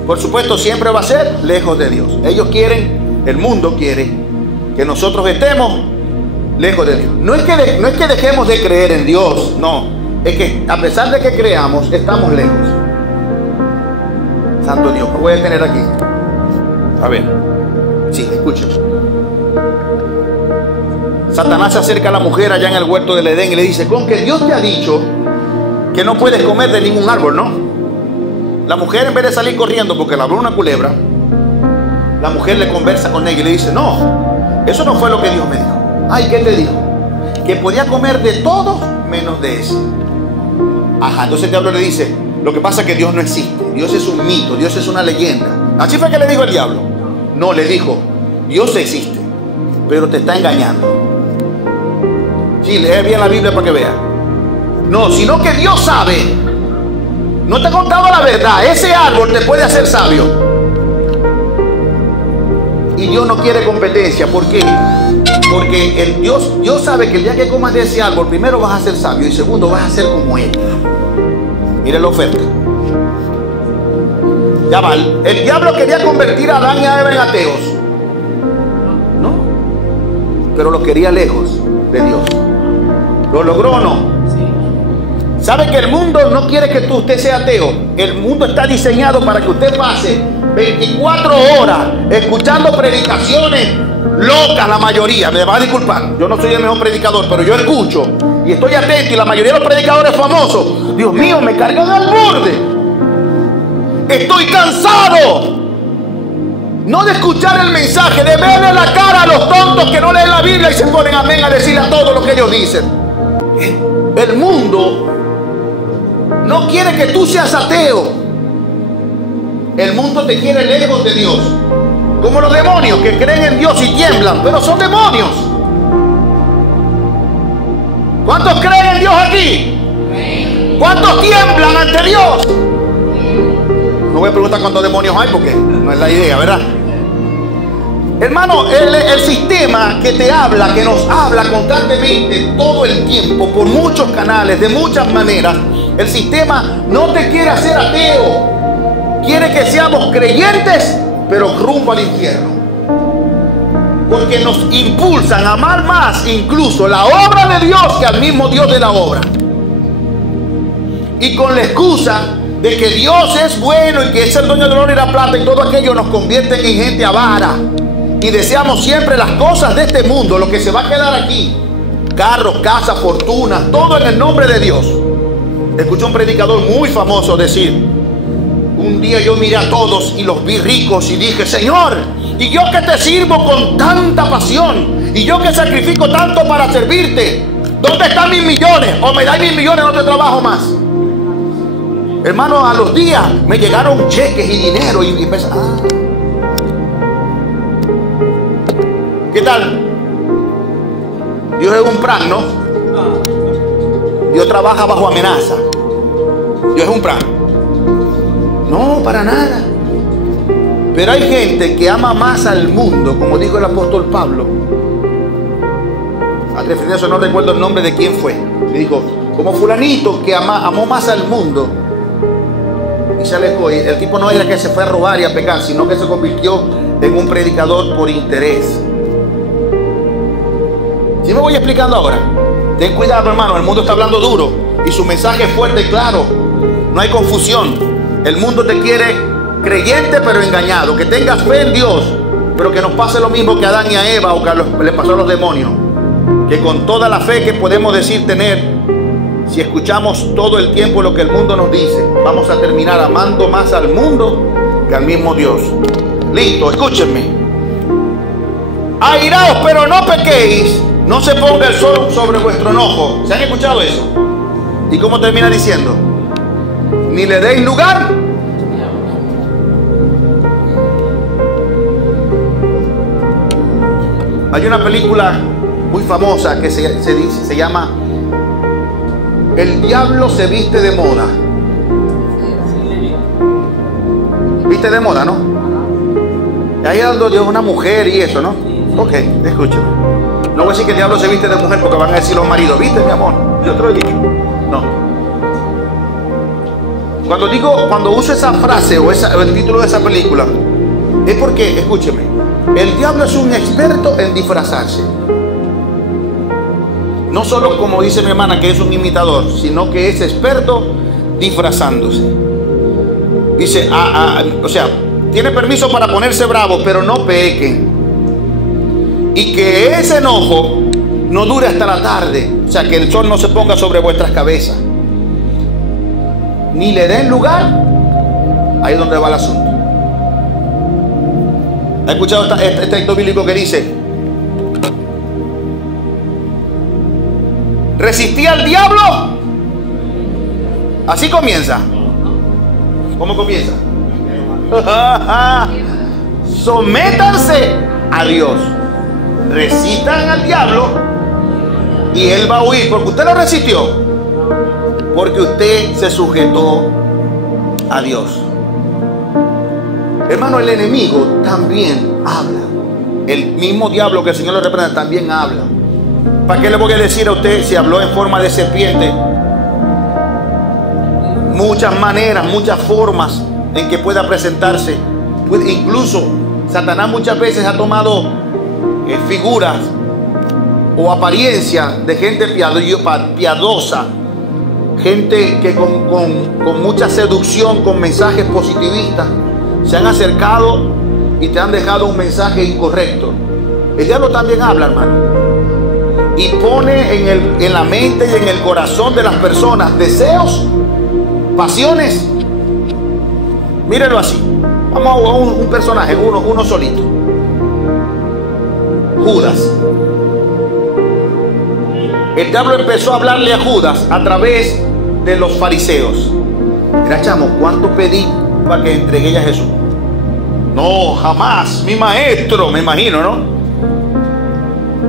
Por supuesto, siempre va a ser lejos de Dios. Ellos quieren, el mundo quiere que nosotros estemos lejos de Dios. No es que dejemos de creer en Dios, no. Es que a pesar de que creamos, estamos lejos. Santo Dios, ¿qué voy a tener aquí? A ver, sí, escuchen. Satanás se acerca a la mujer allá en el huerto del Edén y le dice: con que Dios te ha dicho que no puedes comer de ningún árbol, ¿no? La mujer, en vez de salir corriendo porque la habló una culebra, la mujer le conversa con ella y le dice: no, eso no fue lo que Dios me dijo. Ay, ¿qué te dijo? Que podía comer de todo menos de ese. Ajá, entonces el diablo le dice: lo que pasa es que Dios no existe, Dios es un mito, Dios es una leyenda. Así fue que le dijo el diablo. No, le dijo: Dios existe, pero te está engañando. Sí, lee bien la Biblia para que vea. No, sino que Dios sabe. No te contaba la verdad. Ese árbol te puede hacer sabio. Y Dios no quiere competencia. ¿Por qué? Porque Dios sabe que el día que comas de ese árbol, primero vas a ser sabio y segundo vas a ser como Él. Mire la oferta. Ya va. El diablo quería convertir a Adán y a Eva en ateos. No. Pero lo quería lejos de Dios. ¿Lo logró o no? ¿Sabe que el mundo no quiere que usted sea ateo? El mundo está diseñado para que usted pase 24 horas escuchando predicaciones locas, la mayoría. Me va a disculpar, yo no soy el mejor predicador, pero yo escucho y estoy atento, y la mayoría de los predicadores famosos, Dios mío, me cargan al borde. Estoy cansado, no de escuchar el mensaje, de verle la cara a los tontos que no leen la Biblia y se ponen amén a decirle a todo lo que ellos dicen. El mundo no quiere que tú seas ateo. El mundo te quiere lejos de Dios. Como los demonios que creen en Dios y tiemblan, pero son demonios. ¿Cuántos creen en Dios aquí? ¿Cuántos tiemblan ante Dios? No voy a preguntar cuántos demonios hay porque no es la idea, ¿verdad? Hermano, el sistema que te habla, que nos habla constantemente todo el tiempo, por muchos canales, de muchas maneras, el sistema no te quiere hacer ateo. Quiere que seamos creyentes, pero rumbo al infierno. porque nos impulsan a amar más incluso la obra de Dios que al mismo Dios de la obra. Y con la excusa de que Dios es bueno y que es el dueño del oro y la plata y todo aquello, nos convierten en gente avara y deseamos siempre las cosas de este mundo, lo que se va a quedar aquí: carros, casas, fortunas, todo en el nombre de Dios. Escuché un predicador muy famoso decir: un día yo miré a todos y los vi ricos y dije: Señor, y yo que te sirvo con tanta pasión, y yo que sacrifico tanto para servirte, ¿dónde están mis millones? O me das mis millones, no te trabajo más. Hermano, a los días me llegaron cheques y dinero y pensé: ¿qué tal? Dios es un plan, ¿no? Dios trabaja bajo amenaza. Dios es un plan. No, para nada. Pero hay gente que ama más al mundo, como dijo el apóstol Pablo. Al referirse a eso, no recuerdo el nombre de quién fue. Le dijo: como fulanito que amó más al mundo y se alejó. Y el tipo no era que se fue a robar y a pecar, sino que se convirtió en un predicador por interés. ¿Sí me voy explicando ahora? Ten cuidado, hermano, el mundo está hablando duro y su mensaje es fuerte y claro. No hay confusión. El mundo te quiere creyente pero engañado, que tengas fe en Dios, pero que nos pase lo mismo que a Adán y a Eva, o que le pasó a los demonios, que con toda la fe que podemos decir tener, si escuchamos todo el tiempo lo que el mundo nos dice, vamos a terminar amando más al mundo que al mismo Dios. Listo, escúchenme. Airaos, pero no pequéis, no se ponga el sol sobre vuestro enojo. ¿Se han escuchado eso? ¿Y cómo termina diciendo? Ni le deis lugar. Hay una película muy famosa que se llama El diablo se viste de moda. Viste de moda, ¿no? Ahí ando Dios, una mujer y eso, ¿no? Ok, escúchame. No voy a decir que el diablo se viste de mujer porque van a decir los maridos: ¿viste, mi amor? Yo te lo he dicho. No. Cuando uso esa frase o el título de esa película, es porque, escúcheme, el diablo es un experto en disfrazarse. No solo, como dice mi hermana, que es un imitador, sino que es experto disfrazándose. Dice, o sea, tiene permiso para ponerse bravo, pero no pequen. Y que ese enojo no dure hasta la tarde. O sea, que el sol no se ponga sobre vuestras cabezas. Ni le den lugar. Ahí es donde va el asunto. ¿Ha escuchado este texto bíblico que dice: resistí al diablo? Así comienza. ¿Cómo comienza? Sométanse a Dios. Resistan al diablo y él va a huir. Porque usted lo resistió, porque usted se sujetó a Dios. Hermano, el enemigo también habla. El mismo diablo que el Señor le reprenda también habla. ¿Para qué le voy a decir a usted si habló en forma de serpiente? Muchas maneras, muchas formas en que pueda presentarse. Incluso Satanás muchas veces ha tomado figuras o apariencias de gente piadosa, gente que con mucha seducción, con mensajes positivistas, se han acercado y te han dejado un mensaje incorrecto. El diablo también habla, hermano, y pone en la mente y en el corazón de las personas deseos, pasiones. Mírenlo así. Vamos a un personaje, uno solito. Judas. El diablo empezó a hablarle a Judas a través de los fariseos. Mira, chamo, ¿cuánto pedí para que entregué a Jesús? No, jamás, mi maestro, me imagino, ¿no?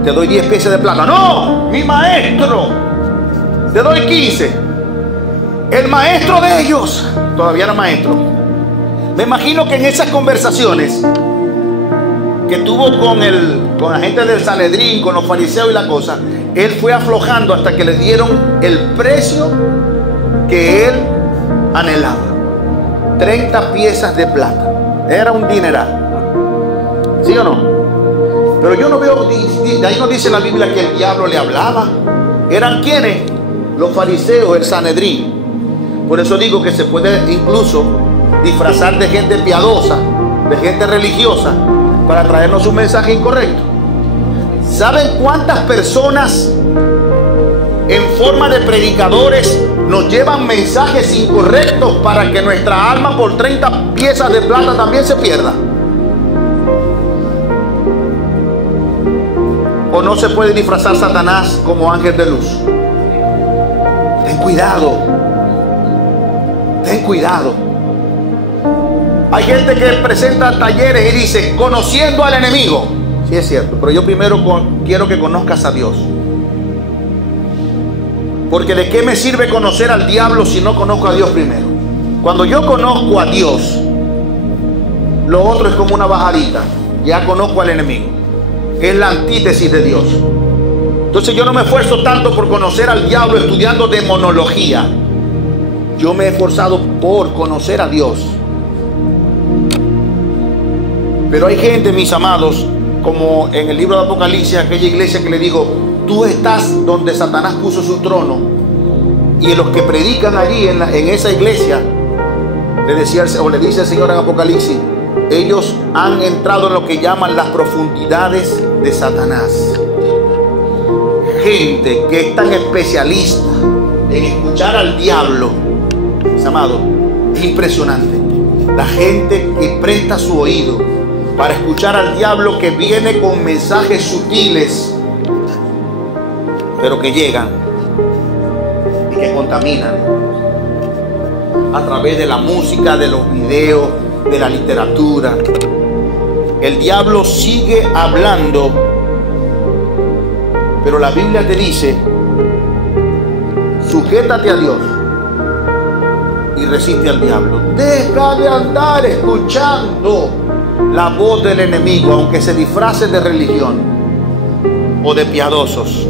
Te doy 10 piezas de plata. No, mi maestro, te doy 15. El maestro de ellos todavía era maestro. Me imagino que en esas conversaciones que tuvo con la gente del Sanedrín, con los fariseos y la cosa, él fue aflojando hasta que le dieron el precio que él anhelaba. 30 piezas de plata. Era un dineral. ¿Sí o no? Pero yo no veo, de ahí no dice la Biblia que el diablo le hablaba. ¿Eran quiénes? Los fariseos, el Sanedrín. Por eso digo que se puede incluso disfrazar de gente piadosa, de gente religiosa, para traernos un mensaje incorrecto. ¿Saben cuántas personas en forma de predicadores nos llevan mensajes incorrectos para que nuestra alma por 30 piezas de plata también se pierda? ¿O no se puede disfrazar Satanás como ángel de luz? Ten cuidado. Ten cuidado. Hay gente que presenta talleres y dice, conociendo al enemigo. Sí, es cierto, pero yo primero quiero que conozcas a Dios. Porque ¿de qué me sirve conocer al diablo si no conozco a Dios primero? Cuando yo conozco a Dios, lo otro es como una bajadita. Ya conozco al enemigo. Es la antítesis de Dios. Entonces yo no me esfuerzo tanto por conocer al diablo estudiando demonología. Yo me he esforzado por conocer a Dios. Pero hay gente, mis amados, como en el libro de Apocalipsis, aquella iglesia que le digo, tú estás donde Satanás puso su trono. Y los que predican allí en esa iglesia, le dice el Señor en Apocalipsis, ellos han entrado en lo que llaman las profundidades de Satanás. Gente que es tan especialista en escuchar al diablo, mis amados, es impresionante. La gente que presta su oído para escuchar al diablo, que viene con mensajes sutiles, pero que llegan y que contaminan a través de la música, de los videos, de la literatura. El diablo sigue hablando, pero la Biblia te dice, sujétate a Dios y resiste al diablo. Deja de andar escuchando la voz del enemigo, aunque se disfrace de religión o de piadosos.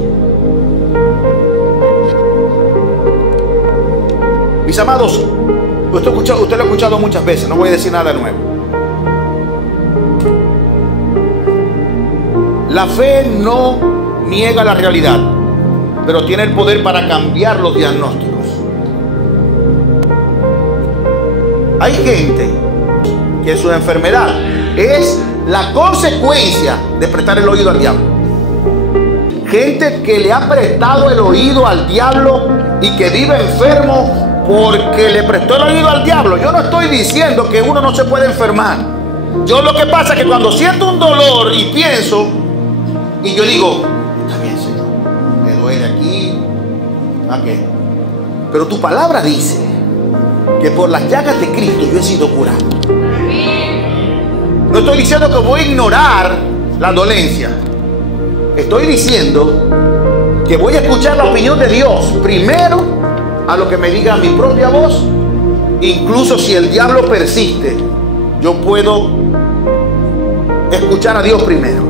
Mis amados, usted lo ha escuchado muchas veces, no voy a decir nada nuevo. La fe no niega la realidad, pero tiene el poder para cambiar los diagnósticos. Hay gente que su enfermedad es la consecuencia de prestar el oído al diablo. Gente que le ha prestado el oído al diablo y que vive enfermo porque le prestó el oído al diablo. Yo no estoy diciendo que uno no se puede enfermar. Yo lo que pasa es que cuando siento un dolor y pienso, y yo digo, está bien, Señor, me duele aquí, ¿a qué? Pero tu palabra dice que por las llagas de Cristo yo he sido curado. No estoy diciendo que voy a ignorar la dolencia. Estoy diciendo que voy a escuchar la opinión de Dios primero a lo que me diga mi propia voz. Incluso si el diablo persiste, yo puedo escuchar a Dios primero.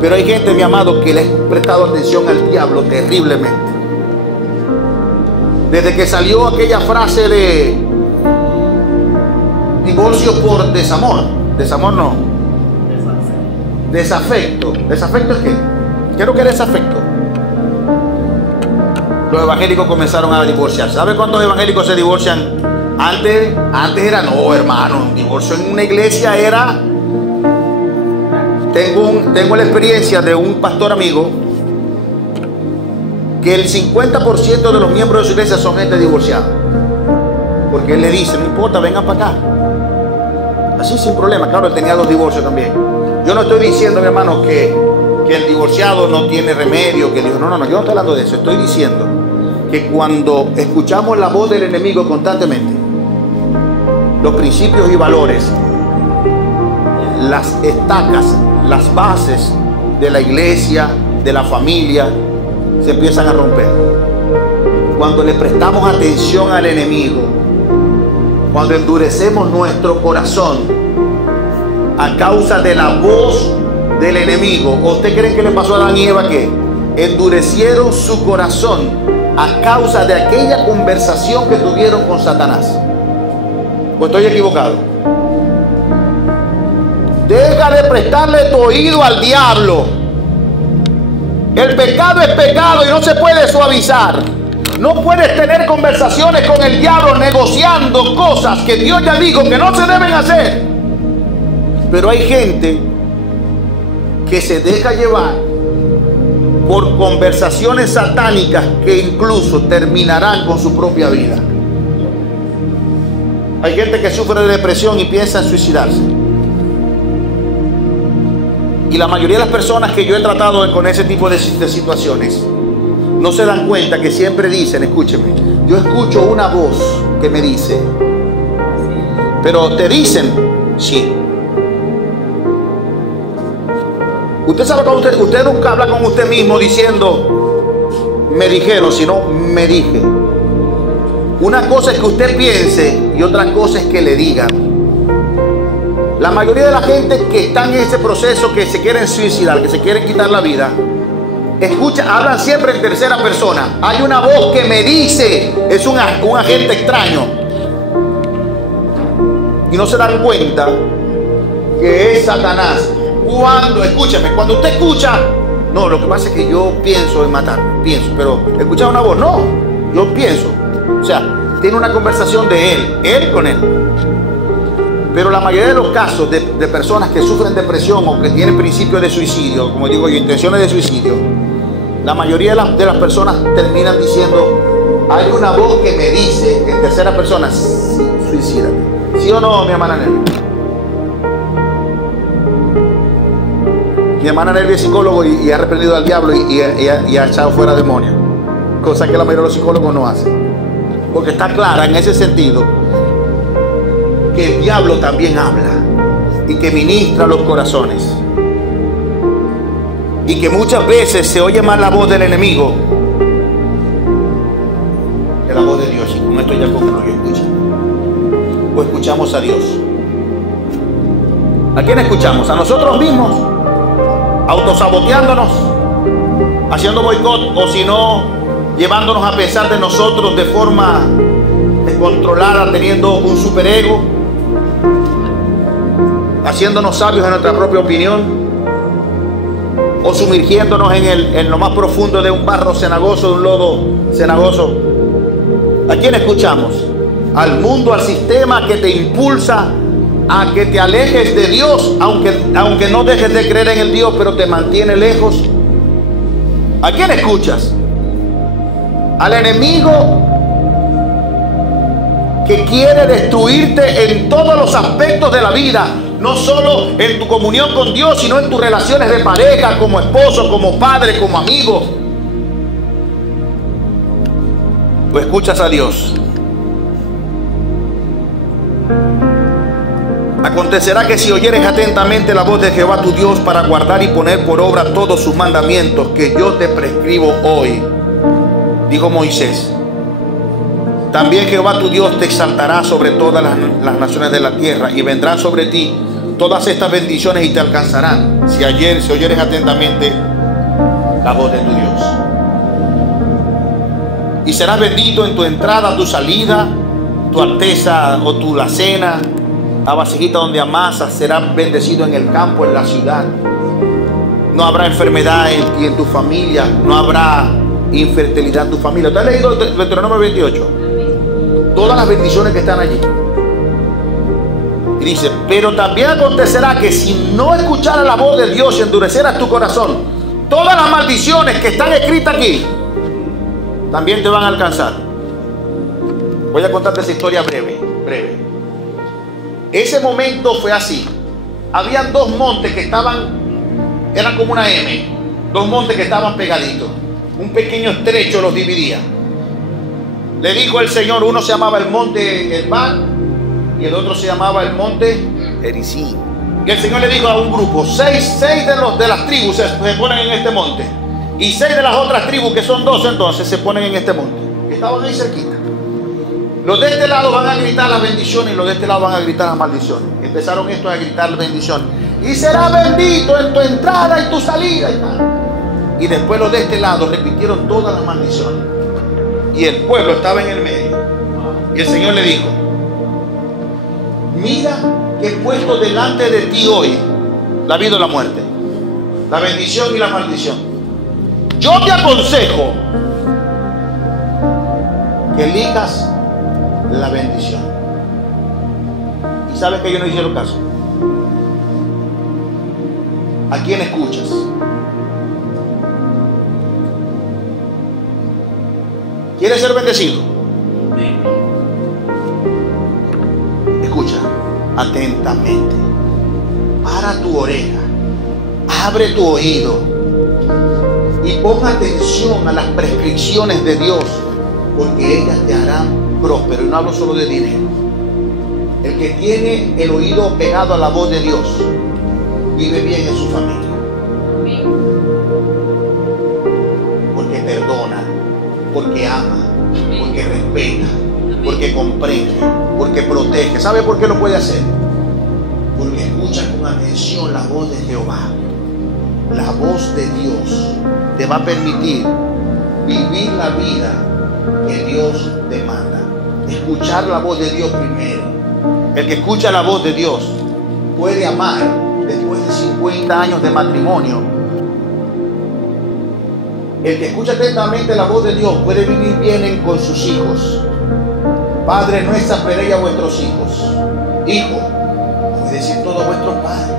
Pero hay gente, mi amado, que le ha prestado atención al diablo terriblemente. Desde que salió aquella frase de divorcio por desamor. Desamor no. Desafecto. ¿Desafecto es qué? ¿Qué es lo que es desafecto? Los evangélicos comenzaron a divorciar. ¿Sabe cuántos evangélicos se divorcian? Antes era, no, hermano, un divorcio en una iglesia era... Tengo la experiencia de un pastor amigo que el 50% de los miembros de su iglesia son gente divorciada. Porque él le dice, no importa, vengan para acá. Así sin problema. Claro, él tenía 2 divorcios también. Yo no estoy diciendo, mi hermano, que el divorciado no tiene remedio, que Dios, no, yo no estoy hablando de eso. Estoy diciendo que cuando escuchamos la voz del enemigo constantemente, los principios y valores, las estacas, las bases de la iglesia, de la familia, se empiezan a romper. Cuando le prestamos atención al enemigo, cuando endurecemos nuestro corazón a causa de la voz del enemigo. ¿Usted cree que le pasó a Adán y Eva que endurecieron su corazón a causa de aquella conversación que tuvieron con Satanás? ¿O estoy equivocado? Deja de prestarle tu oído al diablo. El pecado es pecado y no se puede suavizar. No puedes tener conversaciones con el diablo negociando cosas que Dios ya dijo que no se deben hacer. Pero hay gente que se deja llevar por conversaciones satánicas que incluso terminarán con su propia vida. Hay gente que sufre de depresión y piensa en suicidarse. Y la mayoría de las personas que yo he tratado con ese tipo de situaciones no se dan cuenta que siempre dicen, escúcheme, yo escucho una voz que me dice, pero te dicen, sí. Usted sabe cuando usted nunca habla con usted mismo diciendo, me dijeron, sino me dije. Una cosa es que usted piense y otra cosa es que le digan. La mayoría de la gente que está en ese proceso, que se quieren suicidar, que se quieren quitar la vida, hablan siempre en tercera persona. Hay una voz que me dice, es un agente extraño. Y no se dan cuenta que es Satanás. Cuando usted escucha, no, lo que pasa es que yo pienso en matar, pero escuchar una voz, no, yo pienso. O sea, tiene una conversación de él con él. Pero la mayoría de los casos de personas que sufren depresión o que tienen principios de suicidio, como digo yo, intenciones de suicidio, la mayoría de las personas terminan diciendo, hay una voz que me dice en tercera persona, suicídate. ¿Sí o no, mi hermana Nervi? Mi hermana Nervi es psicólogo y ha reprendido al diablo y ha echado fuera demonios, cosa que la mayoría de los psicólogos no hacen, porque está clara en ese sentido que el diablo también habla y que ministra los corazones, y que muchas veces se oye más la voz del enemigo que la voz de Dios. Y con esto ya concluyo. O escuchamos a Dios. ¿A quién escuchamos? ¿A nosotros mismos? Autosaboteándonos, haciendo boicot, o si no, llevándonos a pesar de nosotros de forma descontrolada, teniendo un superego, haciéndonos sabios en nuestra propia opinión, o sumergiéndonos en lo más profundo de un barro cenagoso, de un lodo cenagoso. ¿A quién escuchamos? Al mundo, al sistema que te impulsa a que te alejes de Dios, aunque no dejes de creer en el Dios, pero te mantiene lejos. ¿A quién escuchas? Al enemigo que quiere destruirte en todos los aspectos de la vida, no solo en tu comunión con Dios, sino en tus relaciones de pareja, como esposo, como padre, como amigo. ¿O escuchas a Dios? Acontecerá que si oyeres atentamente la voz de Jehová tu Dios para guardar y poner por obra todos sus mandamientos que yo te prescribo hoy, dijo Moisés, también Jehová tu Dios te exaltará sobre todas las naciones de la tierra, y vendrán sobre ti todas estas bendiciones y te alcanzarán si oyeres atentamente la voz de tu Dios. Y serás bendito en tu entrada, tu salida, tu alteza o tu la cena, la vasijita donde amasas, serás bendecido en el campo, en la ciudad. No habrá enfermedad en tu familia, no habrá infertilidad en tu familia. ¿Usted ha leído Deuteronomio 28? Todas las bendiciones que están allí. Y dice, pero también acontecerá que si no escucharas la voz de Dios y endureceras tu corazón, todas las maldiciones que están escritas aquí también te van a alcanzar. Voy a contarte esa historia breve. Ese momento fue así. Habían dos montes que eran como una M, dos montes que estaban pegaditos. Un pequeño estrecho los dividía. Le dijo el Señor, uno se llamaba el monte Herbal y el otro se llamaba el monte Gerizim. Y el Señor le dijo a un grupo, seis de las tribus se ponen en este monte, y 6 de las otras tribus, que son 12 entonces, se ponen en este monte. Estaban ahí cerquita. Los de este lado van a gritar las bendiciones y los de este lado van a gritar las maldiciones. Empezaron estos a gritar las bendiciones. Y será bendito en tu entrada y tu salida. Y después los de este lado repitieron todas las maldiciones. Y el pueblo estaba en el medio. Y el Señor le dijo, mira que he puesto delante de ti hoy la vida o la muerte, la bendición y la maldición. Yo te aconsejo que elijas la bendición. ¿Y sabes que yo no hicieron caso? ¿A quién escuchas? ¿Quieres ser bendecido? Escucha atentamente. Para tu oreja, abre tu oído y pon atención a las prescripciones de Dios, porque ellas te harán próspero. Y no hablo solo de dinero. El que tiene el oído pegado a la voz de Dios vive bien en su familia, porque perdona, porque ama, porque respeta, porque comprende, porque protege. ¿Sabe por qué lo puede hacer? Porque escucha con atención la voz de Jehová. La voz de Dios te va a permitir vivir la vida que Dios demanda. Escuchar la voz de Dios primero. El que escucha la voz de Dios puede amar después de 50 años de matrimonio. El que escucha atentamente la voz de Dios puede vivir bien con sus hijos. Padre, no exasperéis a vuestros hijos. Hijo, obedecid todo a vuestros padres.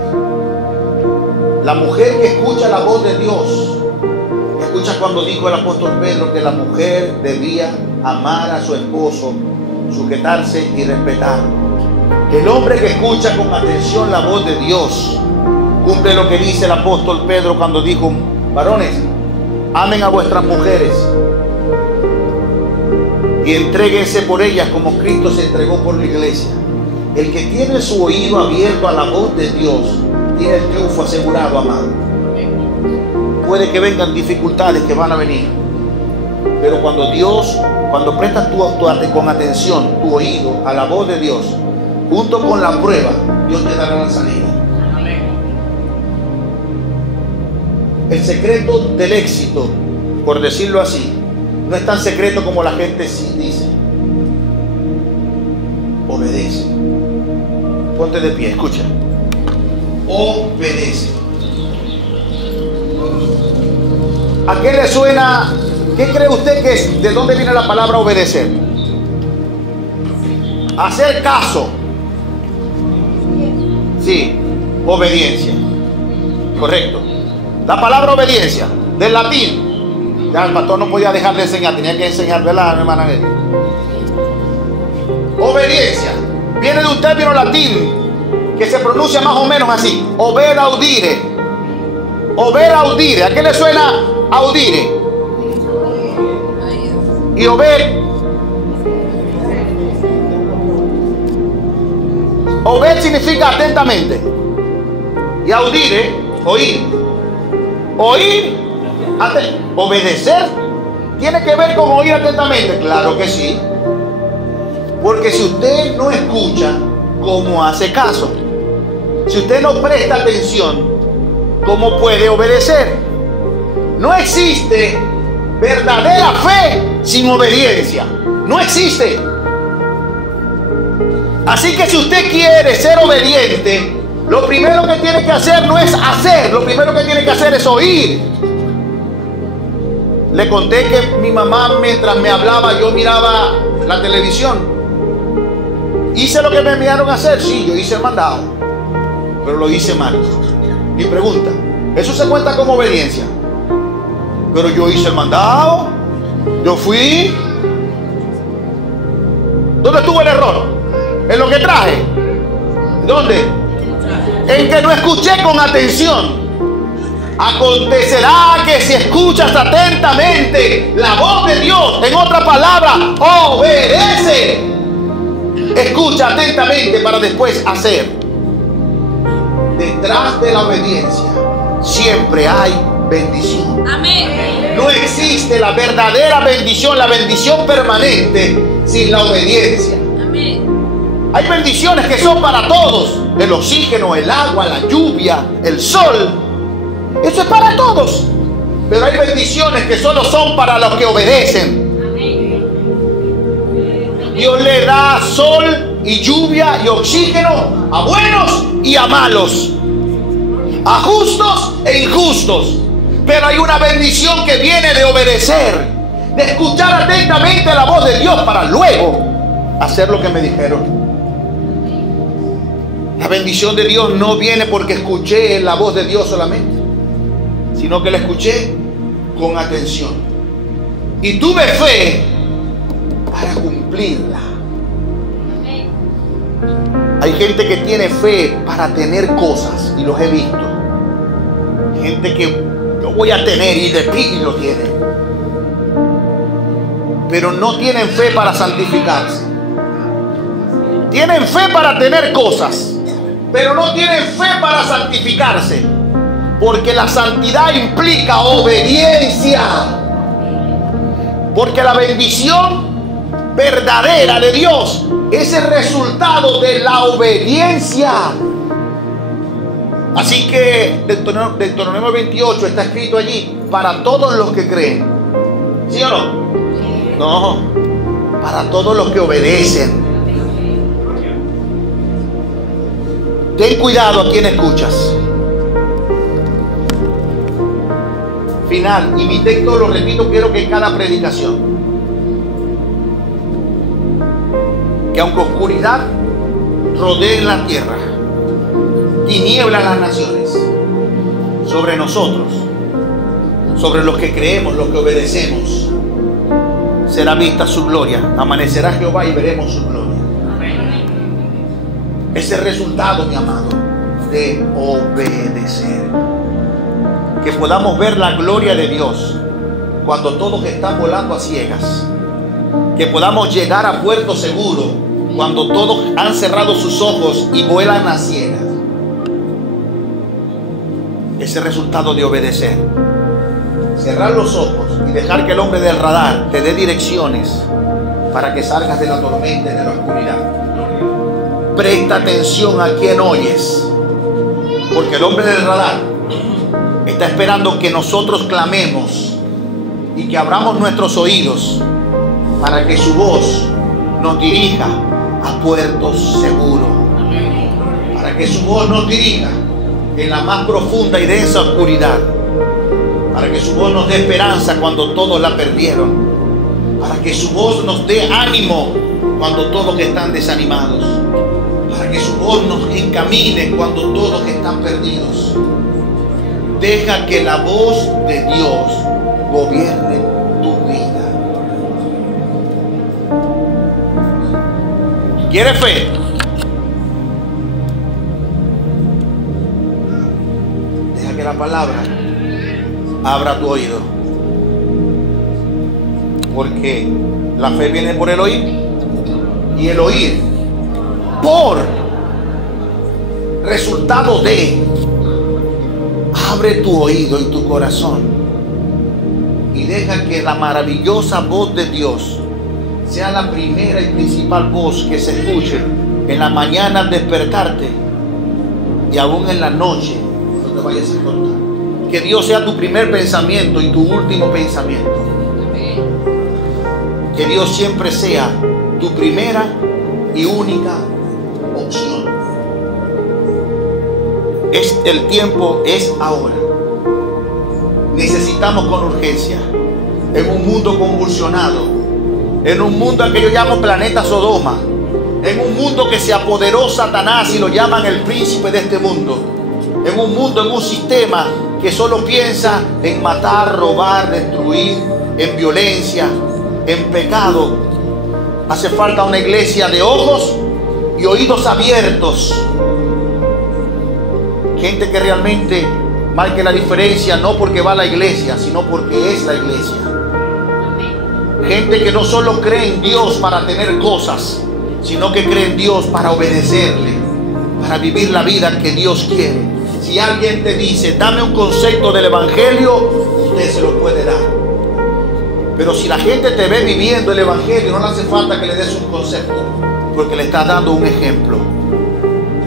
La mujer que escucha la voz de Dios, escucha cuando dijo el apóstol Pedro que la mujer debía amar a su esposo, sujetarse y respetarlo. El hombre que escucha con atención la voz de Dios cumple lo que dice el apóstol Pedro cuando dijo: varones, amen a vuestras mujeres y entréguense por ellas como Cristo se entregó por la iglesia. El que tiene su oído abierto a la voz de Dios tiene el triunfo asegurado, amado. Puede que vengan dificultades, que van a venir, pero cuando prestas con atención tu oído a la voz de Dios, junto con la prueba, Dios te dará la salida. El secreto del éxito, por decirlo así, no es tan secreto como la gente sí dice. Obedece. Ponte de pie, escucha. Obedece. ¿A qué le suena? ¿Qué cree usted que es? ¿De dónde viene la palabra obedecer? Hacer caso. Sí, obediencia. Correcto. La palabra obediencia, del latín. Ya el pastor no podía dejar de enseñar, tenía que enseñar, ¿verdad, hermana Nelly? Obediencia. Viene de un término latín que se pronuncia más o menos así: ober audire. Ober audire. ¿A qué le suena audire? Y ober. Ober significa atentamente. Y audire, oír. Oír, obedecer, ¿tiene que ver con oír atentamente? Claro que sí. Porque si usted no escucha, ¿cómo hace caso? Si usted no presta atención, ¿cómo puede obedecer? No existe verdadera fe sin obediencia. No existe. Así que si usted quiere ser obediente, lo primero que tiene que hacer no es hacer, lo primero que tiene que hacer es oír. Le conté que mi mamá, mientras me hablaba, yo miraba la televisión. ¿Hice lo que me enviaron a hacer? Sí, yo hice el mandado, pero lo hice mal. Mi pregunta, ¿eso se cuenta como obediencia? Pero yo hice el mandado, yo fui. ¿Dónde estuvo el error? ¿En lo que traje? ¿Dónde? En que no escuché con atención. Acontecerá que si escuchas atentamente la voz de Dios, en otra palabra, obedece. Escucha atentamente para después hacer. Detrás de la obediencia siempre hay bendición. Amén. No existe la verdadera bendición, la bendición permanente, sin la obediencia. Amén. Hay bendiciones que son para todos: el oxígeno, el agua, la lluvia, el sol. Eso es para todos. Pero hay bendiciones que solo son para los que obedecen. Dios le da sol y lluvia y oxígeno a buenos y a malos. a justos e injustos. Pero hay una bendición que viene de obedecer, de escuchar atentamente la voz de Dios para luego hacer lo que me dijeron. La bendición de Dios no viene porque escuché la voz de Dios solamente, sino que la escuché con atención y tuve fe para cumplirla. Hay gente que tiene fe para tener cosas, y los he visto. Gente que yo voy a tener y de ti lo tiene, pero no tienen fe para santificarse. Tienen fe para tener cosas, pero no tienen fe para santificarse, porque la santidad implica obediencia. Porque la bendición verdadera de Dios es el resultado de la obediencia. Así que Deuteronomio 28 está escrito allí para todos los que creen. ¿Sí o no? No, para todos los que obedecen. Ten cuidado a quien escuchas. Final, y mi texto lo repito, quiero que en cada predicación, que aunque oscuridad rodee la tierra, tinieblas las naciones, sobre nosotros, sobre los que creemos, los que obedecemos, será vista su gloria. Amanecerá Jehová y veremos su gloria. Ese resultado, mi amado, de obedecer. Que podamos ver la gloria de Dios cuando todos están volando a ciegas. Que podamos llegar a puerto seguro cuando todos han cerrado sus ojos y vuelan a ciegas. Ese resultado de obedecer. Cerrar los ojos y dejar que el hombre del radar te dé direcciones para que salgas de la tormenta y de la oscuridad. Presta atención a quien oyes, porque el hombre del radar está esperando que nosotros clamemos y que abramos nuestros oídos para que su voz nos dirija a puertos seguros, para que su voz nos dirija en la más profunda y densa oscuridad, para que su voz nos dé esperanza cuando todos la perdieron, para que su voz nos dé ánimo cuando todos están desanimados, para que su voz nos encamine cuando todos están perdidos. Deja que la voz de Dios gobierne tu vida. ¿Quieres fe? Deja que la palabra abra tu oído, porque la fe viene por el oír y el oír por resultado de. Abre tu oído y tu corazón y deja que la maravillosa voz de Dios sea la primera y principal voz que se escuche en la mañana al despertarte y aún en la noche no te vayas a cortar. Que Dios sea tu primer pensamiento y tu último pensamiento. Que Dios siempre sea tu primera y única opción. El tiempo es ahora. Necesitamos con urgencia, en un mundo convulsionado, en un mundo al que yo llamo planeta Sodoma, en un mundo que se apoderó Satanás y lo llaman el príncipe de este mundo, en un mundo, en un sistema que solo piensa en matar, robar, destruir, en violencia, en pecado. Hace falta una iglesia de ojos y oídos abiertos. Gente que realmente marque la diferencia, no porque va a la iglesia, sino porque es la iglesia. Gente que no solo cree en Dios para tener cosas, sino que cree en Dios para obedecerle, para vivir la vida que Dios quiere. Si alguien te dice, dame un concepto del evangelio, usted se lo puede dar. Pero si la gente te ve viviendo el evangelio, no le hace falta que le des un concepto, porque le estás dando un ejemplo.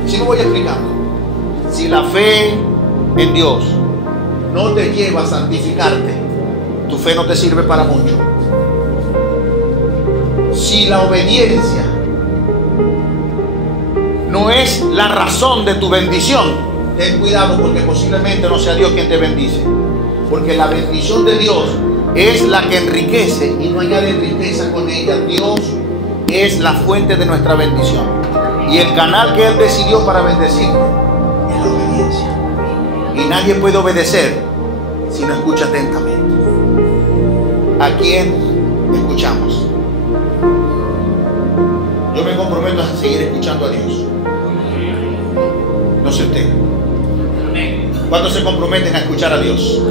Si no voy explicando. Si la fe en Dios no te lleva a santificarte, tu fe no te sirve para mucho. Si la obediencia no es la razón de tu bendición, ten cuidado porque posiblemente no sea Dios quien te bendice. Porque la bendición de Dios es la que enriquece y no añade tristeza con ella. Dios es la fuente de nuestra bendición. Y el canal que Él decidió para bendecirte es la obediencia. Y nadie puede obedecer si no escucha atentamente. ¿A quién escuchamos? Yo me comprometo a seguir escuchando a Dios. No sé usted. ¿Cuántos se comprometen a escuchar a Dios?